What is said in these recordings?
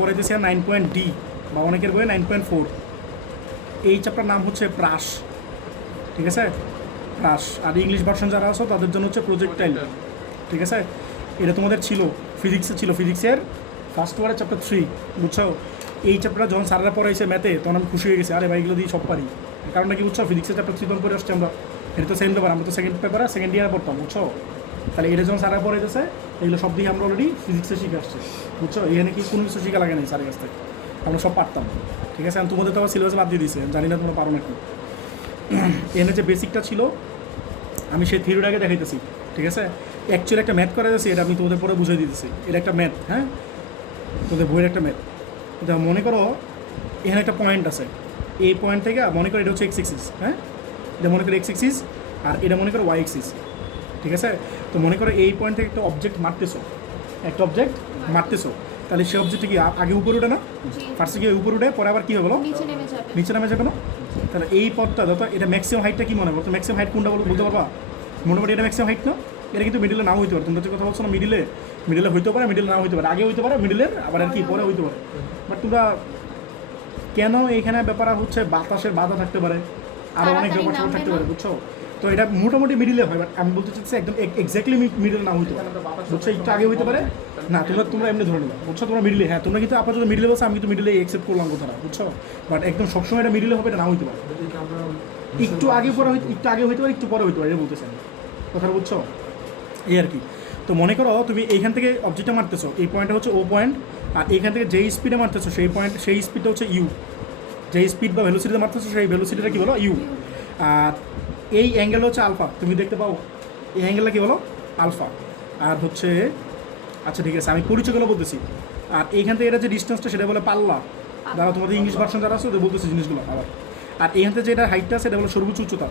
পড়াইতেছি 9.D বা অনেকের বইয়ে 9.4। এই চ্যাপ্টার নাম হচ্ছে প্রাস, ঠিক আছে? প্রাস। আর ইংলিশ ভার্সন যারা আছো তাদের জন্য হচ্ছে প্রজেক্টাইল, ঠিক আছে? এটা তোমাদের ছিল ফিজিক্সে, ছিল ফিজিক্সের ফার্স্ট ওয়ার্ডের চ্যাপ্টার 3, বুঝছো? এই চ্যাপ্টারটা যখন স্যাররা পড়াইছে ম্যাথে তখন আমি খুশি হয়ে গেছি, আরে ভাই এগুলো দিয়ে সব পারি। কারণটা কি বুঝছো? ফিজিক্সের চ্যাপ্টার 3 তখন পড়ে আসছি আমরা, এটা তো সেকেন্ড পেপার, আমরা তো সেকেন্ড পেপারে সেকেন্ড ইয়ারে পড়তাম, বুঝছো? তাহলে এটা যখন স্যাররা পড়াইতেছে এগুলো সব দিয়ে আমরা অলরেডি ফিজিক্সে শিখে আসছি, বুঝছো? এখানে কি কোনো কিছু শিখা লাগে নাই স্যারের কাছ থেকে, আমরা সব পারতাম, ঠিক আছে? আমি তোমাদের তো আবার সিলেবাসে বাদ দিয়ে দিয়েছি, জানি না তোমরা পারো নাকি। এখানে যে বেসিকটা ছিল আমি সেই থিওরিটাকে দেখাইতেছি, ঠিক আছে? অ্যাকচুয়ালি একটা ম্যাথ করা যাচ্ছে, এটা আমি তোমাদের পরে বুঝিয়ে দিতেছি। এটা একটা ম্যাথ, হ্যাঁ, তোদের বইয়ের একটা ম্যাথ। এটা মনে করো এখানে একটা পয়েন্ট আছে, এই পয়েন্ট থেকে মনে করো এটা হচ্ছে এক্স এক্সিস, হ্যাঁ, এটা মনে করো এক্স এক্সিস, আর এটা মনে করো ওয়াই এক্সিস, ঠিক আছে? তো মনে করো এই পয়েন্ট থেকে একটা অবজেক্ট মারতেছো, একটা অবজেক্ট মারতেছো, তাহলে সেই অবজেক্টটা কি আগে উপরে উঠে না? ফার্স্টে কি উপরে উঠে, পরে আবার কী হবে বলো? নিচে নামে যাবে না? তাহলে এই পথটা যত, এটা ম্যাক্সিমাম হাইটটা কি মনে করো? ম্যাক্সিমাম হাইট কোনটা বলতে পারবা? মোটামুটি এটা ম্যাক্সিমাম হাইট না? এটা কিন্তু মিডিলে নাও হইতে পারে, তোমরা যে কথা বলছো না, মিডিলে হইতে পারে, মিডিলে নাও হইতে পারে, আগে হইতে পারে মিডিলের, আবার আর কি পরে হইতে পারে। বাট তোমরা কেন এইখানে ব্যাপার হচ্ছে বাতাসের বাধা থাকতে পারে, আরও অনেক ব্যাপার থাকতে পারে, বুঝছো? তো এটা মোটামুটি মিডিলে হয়, বাট আমি বলতে চাচ্ছি একদম এক্স্যাক্টলি মিডিলে না হইতে পারে, বুঝছো? একটু আগে হইতে পারে না, তোমরা এমনি ধরে নেবে, বুঝছো? তোমরা মিডিলে, হ্যাঁ তোমরা কিন্তু আপাতত মিডিলে বলছো, আমি কিন্তু মিডিলে একসেপ্ট করলাম কথাটা, বুঝছো? বাট একদম সবসময় এটা মিডিলে হবে, এটা না হইতে পারে, একটু আগে পরে একটু আগে হইতে পারে, একটু পরে হইতে পারে, এটা বলতেছেন কথাটা, বুঝছো? এই আর কি। তো মনে করো তুমি এইখান থেকে অবজেক্টটা মারতেছো, এই পয়েন্টটা হচ্ছে ও পয়েন্ট, আর এইখান থেকে যেই স্পিডে মারতেছো সেই পয়েন্ট, সেই স্পিডটা হচ্ছে ইউ, যেই স্পিড বা ভেলোসিটিতে মারতেছো সেই ভেলোসিটিটা কী বলো? ইউ। আর এই অ্যাঙ্গেল হচ্ছে আলফা, তুমি দেখতে পাও এই অ্যাঙ্গেলটা কী বলো? আলফা। আর হচ্ছে, আচ্ছা ঠিক আছে, আমি পরিচয়গুলো বলতেছি। আর এইখান থেকে এটা যে ডিস্টেন্সটা সেটা বলে পাল্লা, দাঁড়া তোমাদের ইংলিশ ভার্সন যারা আছে ওদের বলতেছি জিনিসগুলো আবার। আর এইখান থেকে যেটা হাইটটা আছে এটা বলে সর্বোচ্চ উচ্চতা,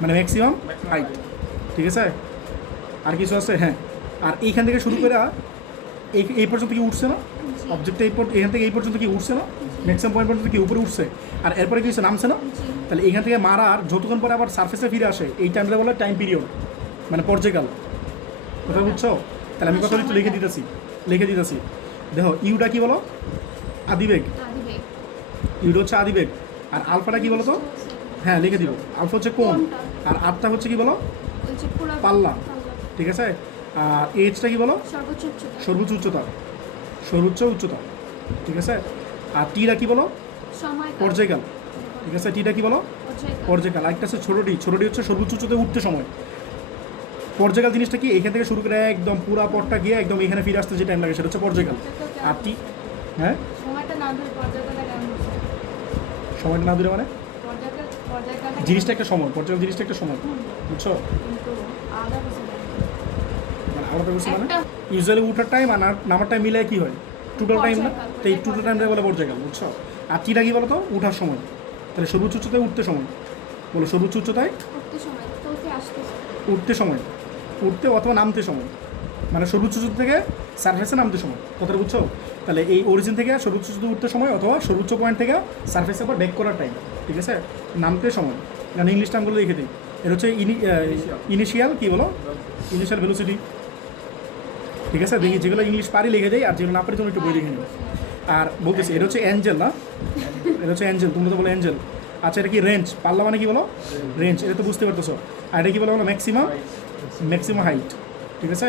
মানে ম্যাক্সিমাম হাইট, ঠিক আছে? আর কিছু আছে, হ্যাঁ। আর এইখান থেকে শুরু করে এই পর্যন্ত কি উঠছে না অবজেক্টটা? এখান থেকে এই পর্যন্ত কি উঠছে না? ম্যাক্সিমাম পয়েন্ট পর্যন্ত কি উপরে উঠছে, আর এরপরে কি হচ্ছে? নামছে না? তাহলে এখান থেকে মারার যতক্ষণ পরে আবার সার্ফেসে ফিরে আসে এই টাইমটা বলে টাইম পিরিয়ড, মানে পর্যায়কাল, কথা বুঝছো? তাহলে আমি কথা একটু লিখে দিতেছি। দেখো ইউটা কি বলো? আদিবেগ, ইউটা হচ্ছে আদিবেগ। আর আলফাটা কি বলো তো? হ্যাঁ লিখে দিব, আলফা হচ্ছে কোণ, আর আরটা হচ্ছে কি বলো? পাল্লা, ঠিক আছে? আর এইচটা কি বলো? সর্বোচ্চ উচ্চতা, ঠিক আছে? আর টিটা কি বলো? পর্যায়কাল, ঠিক আছে? টিটা কি বলো? পর্যায়কাল। আরেকটা আছে ছোটটি হচ্ছে সর্বোচ্চ উচ্চতায় উঠতে সময়। পর্যায়কাল জিনিসটা কি? এখান থেকে শুরু করে একদম পুরা পথটা গিয়ে একদম এখানে ফিরে আসতে যে টাইম লাগে সেটা হচ্ছে পর্যায়কাল। আর টি, হ্যাঁ সময়টা না ধরে মানে জিনিসটা একটা সময়, পর্যায়কাল জিনিসটা একটা সময়, বুঝছো? মানে আলাদা কিছু মানে ইউজুয়ালি উঠার টাইম আর নামার টাইম মিলে কি হয়? টোটাল টাইম না? তো এই টোটাল টাইমটা বলে পর্যায়কাল, বুঝছো? আর টিটা কি বলো তো? উঠার সময়। তাহলে সর্বোচ্চ উচ্চতায় উঠতে সময়, বলো সর্বোচ্চ উচ্চতায় উঠতে সময়, উঠতে অথবা নামতে সময়, মানে সর্বোচ্চ উচ্চতা থেকে সারফেসে নামতে সময়, কথাটা বুঝছো? তাহলে এই অরিজিন থেকে সর্বোচ্চ উচ্চতা উঠতে সময় অথবা সর্বোচ্চ পয়েন্ট থেকে সারফেসে আবার ব্যাক করার টাইম, ঠিক আছে? নামতে সময়, কারণ ইংলিশ টার্মগুলো লিখে দিই। এটা হচ্ছে ইনিশিয়াল কি বলো? ইনিশিয়াল ভেলোসিটি, ঠিক আছে? দেখি যেগুলো ইংলিশ পারি লিখে দেয়, আর যেগুলো না পারি তুমি একটু বই দেখে নিও। আর বলতেছি এটা হচ্ছে অ্যাঞ্জেল, না? এটা হচ্ছে অ্যাঞ্জেল, তোমরা তো বলো অ্যাঞ্জেল। আচ্ছা এটা কি রেঞ্জ? পাল্লা মানে কি বলো? রেঞ্জ, এটা তো বুঝতে পারতেছো। আর এটা কি বলো? ম্যাক্সিমাম হাইট, ঠিক আছে?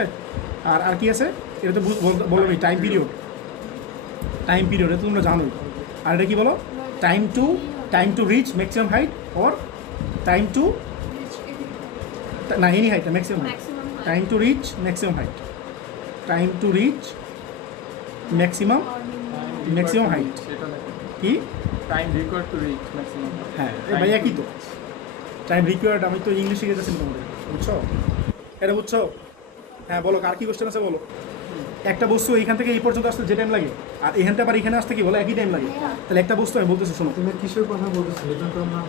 আর কি আছে? এটা তো বলো টাইম পিরিয়ড, এটা তো তোমরা জানোই। আর এটা কি বলো? Time to reach maximum height, or time to, না এনি হাইট না, maximum height, time to reach maximum height, maximum height কি? Time required to reach maximum. হ্যাঁ ভাইয়া কি তো টাইম রিকোয়ার্ড, আমি তো ইংলিশ শিখে যাচ্ছি তোমাদের, বুঝছো? এটা বুঝছো? হ্যাঁ বলো, আর কি কোশ্চেন আছে বলো? একটা বস্তু এইখান থেকে এই পর্যন্ত আসতে যে টাইম লাগে, আর এখান থেকে আবার এখানে আসতে কি বলো? একই টাইম লাগে। তাহলে একটা বস্তু আমি বলতেছি, শোনো, তুমি কিসের কথা বলতেছো? এটা তো আমরা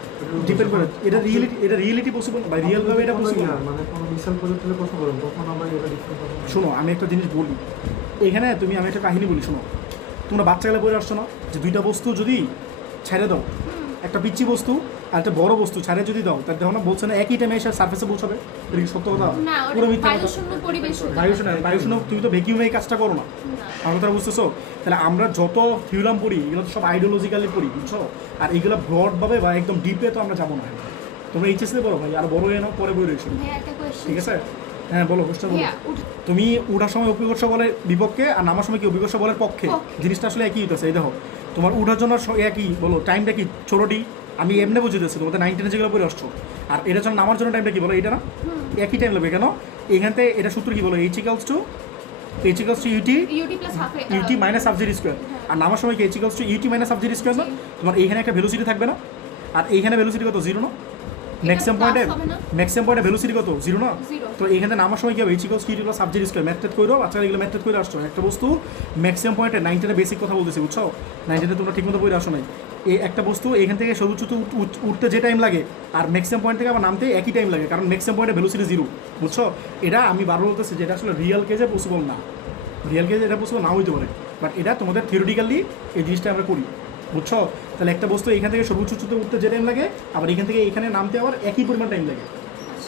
ডিপেন্ড করে, এটা রিয়েলিটি পসিবল বা রিয়েল ভাবে এটা পসিবল না। মানে কোনো বিশাল পদ্ধতিতে কথা বলুন, তখন আমরা এটা ডিফারেন্ট কথা বলবো। শোনো আমি একটা জিনিস বলি, এখানে আমি একটা কাহিনী বলি, শোনো। তোমরা বাচ্চাকালে বলে আসছো না যে দুইটা বস্তু যদি ছেড়ে দাও একটা পিচ্ছি বস্তু আর একটা বড় বস্তু ছাড়ে যদি দাও তার দেখো না বলছে না একই টাইমে এসে সার্ফেসে পৌঁছাবে, এটা কি সত্য কথা? না ওটা পুরো মিথ্যা কথা। বায়ুশূন্য পরিবেশ হতে বায়ুশূন্য তুমি তো ভ্যাকিউমে এই কাজটা করো না, না। আমার কথা বুঝতেছো? তাহলে আমরা যত থিওরাম পড়ি এগুলো তো সব আইডিওলজিক্যালি পড়ি, বুঝছো? আর এইগুলো ব্রডভাবে বা একদম ডিপে তো আমরা যাবো না। তোমরা এইচএসে বলো ভাই, আর বড় হয়ে নাও, পরে বই রয়েছে, ভাইয়া একটা কোয়েশ্চেন ঠিক আছে? হ্যাঁ বলো, কোশ্চেন বলো। ভাইয়া তুমি উঠার সময় অভিকর্ষ বলের বিপক্ষে আর নামার সময় কি অভিকর্ষ বলের পক্ষে, পক্ষে। জিনিসটা আসলে একই হইতেছে। এই দেখো তোমার উঠার জন্য একই বলো, টাইমটা কি ছোটটি, আমি এমনি বুঝে দিচ্ছি তোমাদের 9-10 যেগুলো পড়ে আসছো। আর এটার জন্য নামার জন্য টাইমটা কি বলো, এটা না একই টাইম লাগবে কেন? এখান থেকে এটা সূত্র কি বলো, H equals two U T U T plus half U T minus half Z square. আর নামার সময় কি H equals two U T minus half Z square না? তোমার এইখানে একটা ভেলোসিটি থাকবে না, আর এইখানে ভেলোসিটি কত, জিরো না? ম্যাক্সিমাম পয়েন্টে ভেলোসিটি কত, জিরো না? জিরো। তো এখানে নামার সময় কি হবে, H equals UT plus half Z square. Method করো বাচ্চারা, এগুলো ম্যাথড করে আসছো। একটা বস্তু ম্যাক্সিমাম পয়েন্টে 9-10 বেসিক কথা বলতেছি, বুঝছো? 9-10 তোমরা ঠিকমতো পড়ে আসো নাই। এই একটা বস্তু এখান থেকে সর্বোচ্চ উঠতে যে টাইম লাগে আর ম্যাক্সিমাম পয়েন্ট থেকে আবার নামতে একই টাইম লাগে, কারণ ম্যাক্সিমাম পয়েন্টে ভেলোসিটি জিরো, বুঝছো? এটা আমি বারবার বলতেছি যে এটা আসলে রিয়েল কেজে পসিবল না, রিয়েল কেজে এটা পসিবল না হইতে পারে, বাট এটা তোমাদের থিওরিটিক্যালি এই জিনিসটা আমরা করি, বুঝছো? তাহলে একটা বস্তু এখান থেকে সর্বোচ্চ উচ্চতে উঠতে যে টাইম লাগে আবার এখান থেকে এখানে নামতে আবার একই পরিমাণ টাইম লাগে,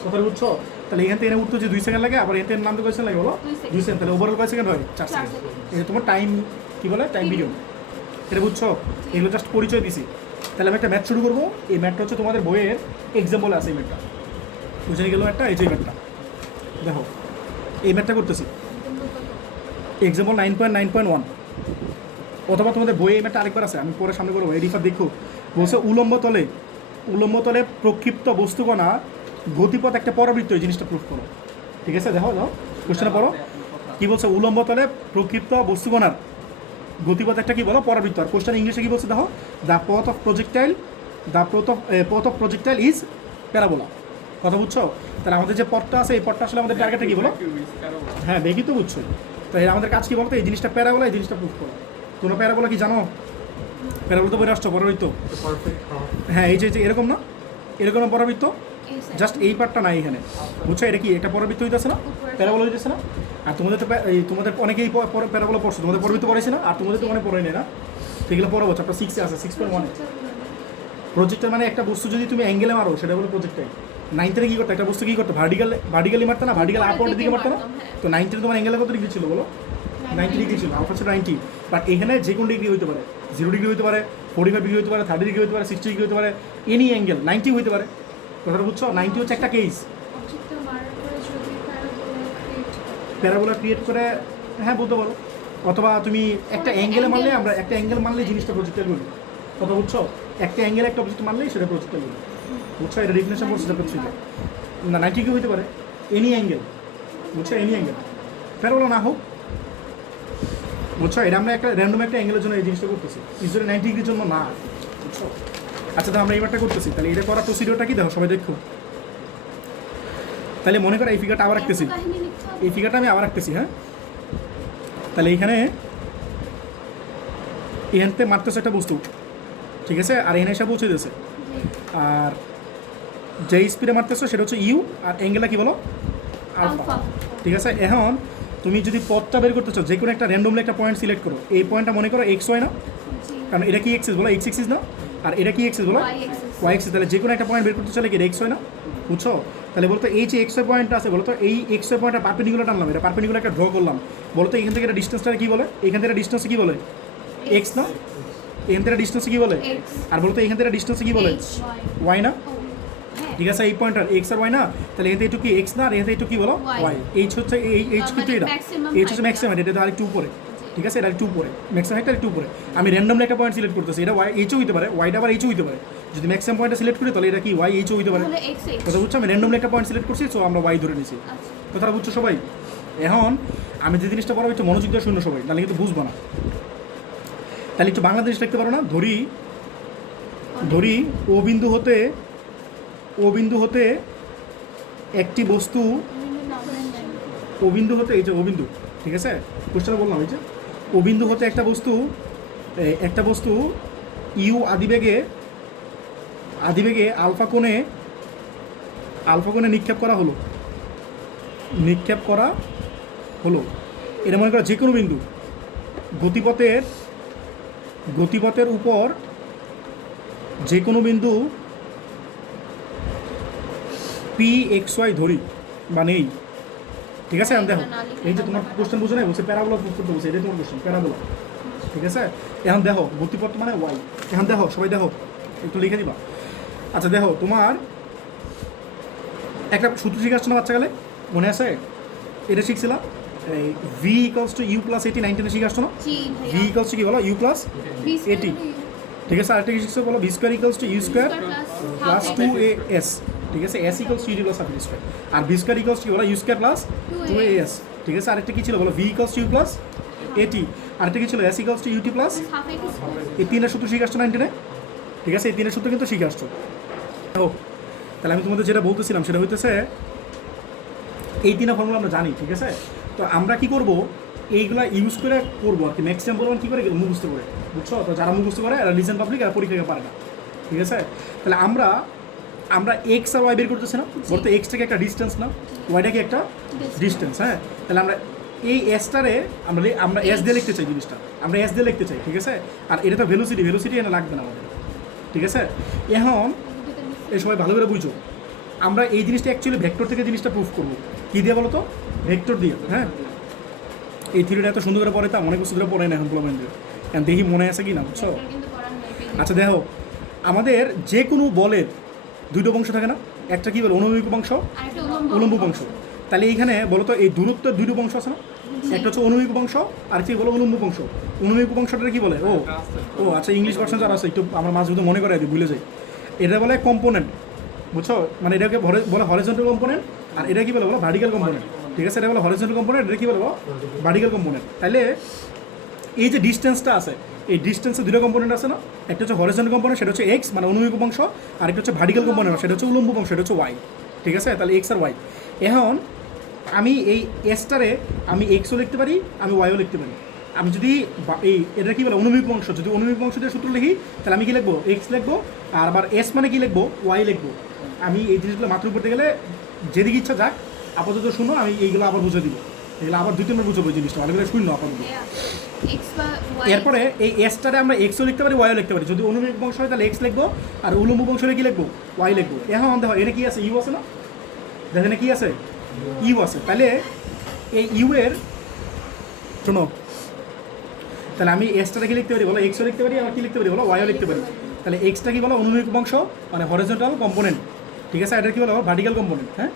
কথা বুঝছো? তাহলে এখান থেকে এখানে উঠতে যে 2 সেকেন্ড লাগে, আবার এখান থেকে নামতে কয় সেকেন্ড লাগে বলো? 2 সেকেন্ড। তাহলে ওভারঅল কয় সেকেন্ড হয়? 4 সেকেন্ড। এটা তোমার টাইম কি বলে, টাইম পিরিয়ড, এটা বুঝছো? এগুলো জাস্ট পরিচয় দিছি। তাহলে আমি একটা ম্যাথ শুরু করবো। এই ম্যাথটা হচ্ছে তোমাদের বইয়ের এক্সাম্পলে আছে, এই ম্যাথটা বুঝে গেল একটা, এই যে ম্যাথটা দেখো, এই ম্যাথটা করতেছি এক্সাম্পল 9.9.1, অথবা তোমাদের বইয়ে এই ম্যাথটা আরেকবার আছে, আমি পরে সামনে করবো, এই রিফার দেখো। বলছে উলম্ব তলে প্রক্ষিপ্ত বস্তুকণা গতিপথ একটা পরাবৃত্ত, এই জিনিসটা প্রুফ করো, ঠিক আছে? দেখো দাও কোশ্চেনে পড়ো কি বলছে, উলম্ব তলে প্রক্ষিপ্ত বস্তুকণার গতিপথ একটা কি বলো, পরাবৃত্ত। আর কোশ্চেন ইংলিশে কি বলছে দেখো, দ্য পথ অফ প্রজেক্টাইল ইজ প্যারাবোলা, কথা বুঝছো? তাহলে আমাদের যে পথটা আছে এই পথটা আসলে আমাদের টার্গেটটা কি বলো? হ্যাঁ বেগই তো বুঝছো। তো আমাদের কাজ কি বলতো, এই জিনিসটা প্যারাবোলা, এই জিনিসটা প্রুফ করো। তোমরা প্যারাবোলা কি জানো? প্যারাবোলা তো বলে আসছো, পরাবৃত্ত। Perfect half. হ্যাঁ এই যে এরকম না, এরকম না পরাবৃত্ত, জাস্ট এই পার্টটা নাই এখানে, বুঝছো? এটা কি একটা পরাবৃত্ত হইতেছে না, প্যারাবোলা হইতেছে না? আর তোমাদের তো তোমাদের অনেকেই প্যারাবোলা পড়ছো, তোমাদের পরাবৃত্ত পড়াইছে না? আর তোমাদের তো মনে পড়ে না, সেগুলো পড়াবো। চ্যাপ্টার 6 আছে, 6.1। প্রজেক্টার মানে একটা বস্তু যদি তুমি অ্যাঙ্গেলে মারো সেটা বলে প্রজেক্টাইল। 9 কি করতে, একটা বস্তু কি করতে, ভার্টিক্যালি মারতে না, ভার্টিক্যাল আপওয়ার্ডের দিকে মারতে না? তো 9 তোমার অ্যাঙ্গেলে কত ডিগ্রি ছিল বলো? 90 ডিগ্রি ছিল, আলফা ছিল 90। বাট এখানে যে কোনো ডিগ্রি হইতে পারে, 0 ডিগ্রি হইতে পারে, 45 ডিগ্রি হইতে পারে, 30 ডিগ্রি হইতে পারে, 60 ডিগ্রি হইতে পারে, এনি অ্যাঙ্গেল 90 হইতে পারে, কথাটা বুঝছো? 90 হচ্ছে একটা কেস। প্যারাবোলা ক্রিয়েট করে, হ্যাঁ বলতে পারো। অথবা তুমি একটা অ্যাঙ্গেলে মারলে, আমরা একটা অ্যাঙ্গেল মারলে জিনিসটা প্রজেক্টাইল বলি, কথা বুঝছো? একটা অ্যাঙ্গেলে একটা অবজেক্ট মারলেই সেটা প্রজেক্টাইল বলি, বুঝছো? এটা রিফ্লেকশন করছে চ্যাপ্টার 3 না। 90 কি হইতে পারে, এনি অ্যাঙ্গেল, বুঝছো? এনি অ্যাঙ্গেল, প্যারাবোলা না হোক, বুঝছো? এটা আমরা একটা র্যান্ডম একটা অ্যাঙ্গেলের জন্য এই জিনিসটা করতেছি, ইউজুয়ালি 90 ডিগ্রির জন্য না, বুঝছো? আচ্ছা তাহলে আমরা এইবারটা করতেছি, তাহলে এটা করার প্রসিডিওরটা কি দেখো সবাই দেখো। তাহলে মনে করো এই ফিগারটা আবার রাখতেছি, এই ফিগারটা আমি আবার রাখতেছি, হ্যাঁ? তাহলে এইখানে এখানতে মারতেছে একটা বস্তু, ঠিক আছে? আর এখানে এসে পৌঁছে দিয়েছে, আর যে স্পিডে মারতেছো সেটা হচ্ছে ইউ, আর অ্যাঙ্গেলটা কি বলো, আলফা, ঠিক আছে? এখন তুমি যদি পথটা বের করতে চাও, যে কোনো একটা র্যান্ডমলি একটা পয়েন্ট সিলেক্ট করো। এই পয়েন্টটা মনে করো এক্স ওয়াই না, কারণ এটা কি এক্সিস বলো, এক্স এক্সিস না? আর এটা কি এক্সিস বলো, ওয়াই এক্সিস। তাহলে যে কোনো একটা পয়েন্ট বের করতে চাইলে কি এক্স হয় না, বুঝছো? তাহলে বলতো এই যে এক্স ওয়াই পয়েন্টটা আছে, বলতো এই এক্স ওয়াই পয়েন্টটা পারপেন্ডিকুলার টানলাম, এটা পারপেন্ডিকুলার একটা ড্র করলাম, বলতো এখান থেকে একটা ডিস্টেন্সটা কি বলে, এখান থেকে ডিস্টেন্স কি বলে, এক্স না? এখান থেকে ডিস্টেন্স কি বলে, আর বলতো এখান থেকে ডিস্টেন্স কি বলে, ওয়াই না? ঠিক আছে, এই পয়েন্টটার এক্স আর ওয়াই না? তাহলে এখান থেকে একটু কি এক্স না, আর এখান থেকে একটু কি বলো, ওয়াই। এইচ হচ্ছে এইচ কিন্তু এটা, এইচ হচ্ছে ম্যাক্সিমাম, এটা তো আরেকটু উপরে, ঠিক আছে? এটা একটু উপরে, ম্যাক্সিমাম একটা একটু উপরে। আমি র্যান্ডমলি একটা পয়েন্ট সিলেক্ট করতেছি, এটা ওয়াই এইচও হইতে পারে, ওয়াইটা আবার এইচও হইতে পারে। যদি ম্যাক্সিমাম পয়েন্টটা সিলেক্ট করি তাহলে এটা কি ওয়াই এইচও হইতে পারে, কথা বুঝছো? আমি র্যান্ডমলি একটা পয়েন্ট সিলেক্ট করছি, সো আমরা ওয়াই ধরে নিছি, কথাটা বুঝছো সবাই? এখন আমি যে জিনিসটা বলা হচ্ছে মনোযোগ দিয়ে শুনো সবাই, তাহলে কিন্তু বুঝবো না। তাহলে একটু বাংলাদেশ লিখতে পারো না? ধরি ও বিন্দু হতে একটি বস্তু, ও বিন্দু হতে, এই যে ও বিন্দু, ঠিক আছে? কোশ্চেনটা বললাম, এই যে ও বিন্দু হতে একটা বস্তু ইউ আদিবেগে আলফা কোণে নিক্ষেপ করা হলো। এটা মনে করো যে কোনো বিন্দু গতিপথের উপর যে কোনো বিন্দু পি এক্স ওয়াই ধরি বা নেই, ঠিক আছে? এখন দেখো, এই যে তোমার কোশ্চেন বুঝো না, বলছে প্যারাবোলা প্রুফ করতে বলছে, এটাই তোমার কোশ্চেন, প্যারাবোলা, ঠিক আছে? এখন দেখো গতিপথ মানে ওয়াই। এখন দেখো, সবাই দেখো, একটু লিখে দিবা। আচ্ছা দেখো, তোমার একটা সূত্র শিখে আসছো না বাচ্চাকালে, মনে আছে? এটা শিখছিলাম, এই V equals to U plus at 19 শিখে আসছো না? জি ভি ভাইয়া ইকলস টু কি বলো? ইউ প্লাস বি স্কয়ার 80, ঠিক আছে? আরেকটা কি শিখছো বলো? V square equals to you square plus 2as, ঠিক আছে? S equals to U plus half square. আর ভি স্কোয়ার ইকলস টু কি বলো? ইউ স্কোয়ার প্লাস 2as, ঠিক আছে? আরেকটা কি ছিল বলো? V equals to U plus 80, আরেকটা কি ছিল? S equals to UT plus. Half X square এই তিনটা সূত্র শিখে আসছো 19-এ, ঠিক আছে? এই তিনটা সূত্র কিন্তু শিখে আসছো। ও তাহলে আমি তোমাদের যেটা বলতেছিলাম সেটা হইতেছে এই তিনটা ফর্মুলা আমরা জানি, ঠিক আছে? তো আমরা কি করব, এইগুলা ইউজ করে করবো আর কি। ম্যাক্সিমাম পরিমাণ কী করে মুখস্থ করে, বুঝছো? তো যারা মুখস্থ করে এরা রিজন পাবলিক আর পরীক্ষাকে পারে না, ঠিক আছে? তাহলে আমরা এক্স আর ওয়াই বের করতেছি না, বলতে এক্সটাকে একটা ডিস্টেন্স না, ওয়াইটাকে একটা ডিস্টেন্স, হ্যাঁ? তাহলে আমরা এই এসটারে আমরা এস দিয়ে লিখতে চাই জিনিসটা, আমরা এস দিয়ে লিখতে চাই, ঠিক আছে? আর এটা তো ভেলোসিটি এনে লাগবে না আমাদের, ঠিক আছে? এখন এই সবাই ভালো করে বুঝো, আমরা এই জিনিসটা অ্যাকচুয়ালি ভেক্টর থেকে জিনিসটা প্রুফ করবো। কী দিয়ে বলো তো? ভেক্টর দিয়ে, হ্যাঁ? এই থিওরিটা এত সুন্দর করে পড়ে, তা অনেক সুন্দর পড়ে না এখন প্রবলেমদের, কারণ দেখি মনে আছে কি না, বুঝছো? কিন্তু করার নাই আচ্ছা দেখো, আমাদের যে কোনো বলের দুটো অংশ থাকে না, একটা কি বলে অনুভূমিক অংশ, আরেকটা উলম্ব অংশ। তাহলে এইখানে বলো তো এই দূরত্বের দুটো অংশ আছে না, একটা হচ্ছে অনুভূমিক অংশ আর কি বলো উলম্ব অংশ। অনুভূমিক অংশটা কি বলে? ও আচ্ছা, ইংলিশ ভার্সন যারা আছে একটু আমার মাঝে মধ্যে মনে করে দিই, ভুলে যাই। এটা বলে কম্পোনেন্ট, বুঝছো? মানে এটাকে বলে হরিজন্টাল কম্পোনেন্ট, আর এটা কি বলে বলো ভার্টিক্যাল কম্পোনেন্ট, ঠিক আছে? এটা বলে হরিজন্টাল কম্পোনেন্ট, এটা কি বলে ভার্টিক্যাল কম্পোনেন্ট। তাহলে এই যে ডিস্টেন্সটা আছে, এই ডিস্টেন্সে দুটো কম্পোনেন্ট আছে না, একটা হচ্ছে হরিজন্টাল কম্পোনেন্ট, সেটা হচ্ছে এক্স মানে অনুভূমিক অংশ, আর একটা হচ্ছে ভার্টিক্যাল কম্পোনেন্ট, সেটা হচ্ছে উলম্ব অংশ, সেটা হচ্ছে ওয়াই, ঠিক আছে? তাহলে এক্স আর ওয়াই। এখন আমি এই এসটারে আমি এক্সও লিখতে পারি, আমি ওয়াইও লিখতে পারি। আমি যদি এই এটা কি বলে অনুভূমিক অংশ, যদি অনুভূমিক অংশ দিয়ে সূত্র লিখি তাহলে আমি কি লিখবো? এক্স লিখবো, আর আবার এস মানে কি লিখবো? ওয়াই লিখবো। আমি এই জিনিসগুলো মাত্র করতে গেলে যেদিকে ইচ্ছা যাক, আপাতত শুনো, আমি এইগুলো আবার বুঝে দিব, এগুলো আবার 2-3 বার বুঝবো এই জিনিসটা, ভালো করে শুনলো আপাতত। এক্স বা ওয়াই এরপরে এই এসটারে আমরা এক্সও লিখতে পারি, ওয়াইও লিখতে পারি। যদি অনুভূমিক অংশ হয় তাহলে এক্স লিখবো, আর উলম্ব অংশ হলে কি লিখবো? ওয়াই লিখবো। এখন দেখো এটা কি আছে? ইউ আছে না, দেখেন কি আছে? ইউ আছে। তাহলে এই ইউ এর শোনো, তাহলে আমি এক্সটা কি লিখতে পারি বলো? এক্সও লিখতে পারি, আর কি লিখতে পারি বলো? ওয়াইও লিখতে পারি। তাহলে এক্সটা কি বলো? অনুভূমিক অংশ মানে হরিজন্টাল কম্পোনেন্ট, ঠিক আছে? এটা কি বলো? ভার্টিক্যাল কম্পোনেন্ট, হ্যাঁ?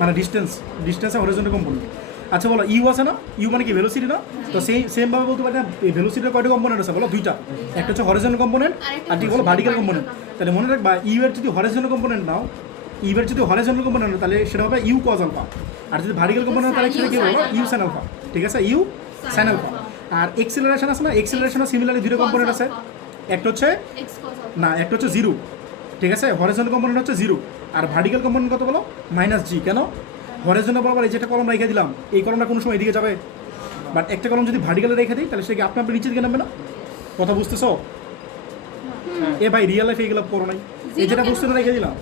মানে ডিস্টেন্সে হরিজন্টাল কম্পোনেন্ট। আচ্ছা বলো, ইউ আছে না? ইউ মানে কি ভেলোসিটি না? তো সেমভাবে বলতে পারি না, এই ভেলোসিটির কয়টা কম্পোনেন্ট আছে বলো? দুইটা, একটা হচ্ছে হরিজন্টাল কম্পোনেন্ট আর কি বলো ভার্টিক্যাল কম্পোনেন্ট। তাহলে মনে রাখবা, ইউ এর যদি হরিজন্টাল কম্পোনেন্ট নাও, ইউ এর যদি হরিজন্টাল কম্পোনেন্ট নাও তাহলে সেটা হবে ইউ কজ আলফা, আর যদি ভার্টিক্যাল কম্পোনেন্ট তাহলে সেটা কি বলবো? ইউ সাইন আলফা, ঠিক আছে? U sine alpha. আর এক্সেলারেশন আছে না, এক্সেলারেশনও সিমিলারলি দুটো কম্পোনেন্ট আছে, একটা হচ্ছে এক্স কজ না, একটা হচ্ছে জিরো, ঠিক আছে? হরিজন্টাল কম্পোনেন্ট হচ্ছে জিরো, আর ভার্টিক্যাল কম্পোনেন্ট কত বলো? -g। কেন? হরিজন্টাল বরাবর এই যেটা কলম রেখে দিলাম, এই কলমটা কোনো সময় এদিকে যাবে, বাট একটা কলম যদি ভার্টিক্যালে রেখে দিই তাহলে সে কি আপনি নিচের দিকে নামবে না? কথা বুঝতেছো? এ ভাই রিয়েল লাইফে এগুলো করো নাই, এই যেটা বুঝতে না রেখে দিলাম,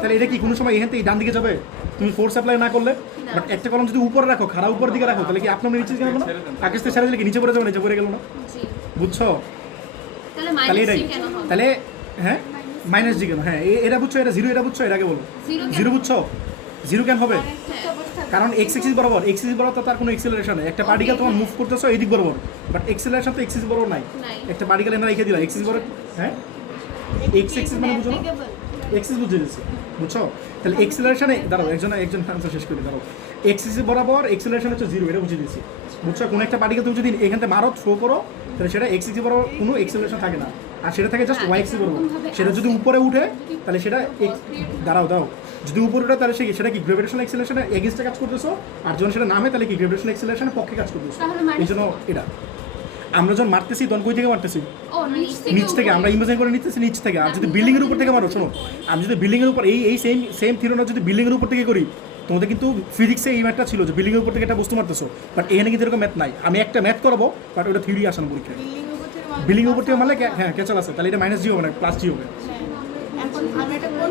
তাহলে এটা কি কোনো সময় এখান থেকে ডান দিকে যাবে তুমি ফোর্স অ্যাপ্লাই না করলে? বাট একটা কলম যদি উপরে রাখো, খারাপ উপর দিকে রাখো, তাহলে কি আপনার নিচে দিকে নামবে না? আকাশ থেকে ছেড়ে দিলে কি নিচে পড়ে যাবে? নিচে পড়ে গেল না, জি বুঝছো? তাহলে তাহলে মাইনাস এটাই, কেন হবে? তাহলে হ্যাঁ -g কেন? হ্যাঁ এটা বুঝছো, এটা জিরো, এটা বুঝছো, এটাকে বলো জিরো, বুঝছো? জিরো কেন হবে? কারণ এক্স এক্সিস বরাবর তো তার কোনো এক্সেলারেশন নেই। একটা পার্টিকেল তোমার মুভ করতেছো এই দিক বরাবর, বাট এক্সেলারেশন তো এক্সিস বরাবর নাই। একটা পার্টিকেল এনে রেখে দিলা এক্সিস বরাবর, হ্যাঁ? এক্স এক্সিস মানে বুঝো না? এক্সিস বুঝে দিচ্ছি, বুঝছো? তাহলে এক্সেলারেশনে দাঁড়াও, একজন আনসার শেষ করে দাঁড়াও। এক্সিস বরাবর এক্সেলারেশন হচ্ছে জিরো, এটা বুঝে দিচ্ছি, বুঝছো? কোনো একটা পার্টিকেল তুমি যদি এখান থেকে মারো, থ্রো করো, তাহলে সেটা এক্স এক্সিস বরাবর কোনো এক্সেলারেশন থাকে না, আর সেটা থাকে জাস্ট ওয়াই এক্সিস বরাবর। সেটা যদি উপরে উঠে তাহলে সেটা দাঁড়াও যদি উপরে উঠে তাহলে সেটা কি গ্রেভিটেশনাল এক্সেলারেশনে এগেইনস্টে কাজ করতেছো, আর যখন সেটা নামে তাহলে কি গ্রেভিটেশনাল এক্সেলারেশনের পক্ষে কাজ করতেছো। এই জন্য এটা আমরা যখন মারতেছি তখন কই থেকে মারতেছি? ও নিচ থেকে। আমরা ইমাজিন করে নিতেছি নিচ থেকে। আর যদি বিল্ডিং এর উপর থেকে মারো, শোনো, আমি যদি বিল্ডিং এর উপর এই সেম থিওরিটা যদি বিল্ডিং এর উপর থেকে করি, তোমাদের কিন্তু ফিজিক্সে এই ম্যাথটা ছিল যে বিল্ডিং এর উপর থেকে একটা বস্তু মারতেছো, বাট এখানে কিন্তু এরকম ম্যাথ নাই। আমি একটা ম্যাথ করাবো, বাট ওটা থিওরি আসে না পরীক্ষায়। বিল্ডিং এর উপর থেকে মারলে হ্যাঁ ক্যাচাল আছে, তাহলে এটা -g হবে না, +g হবে।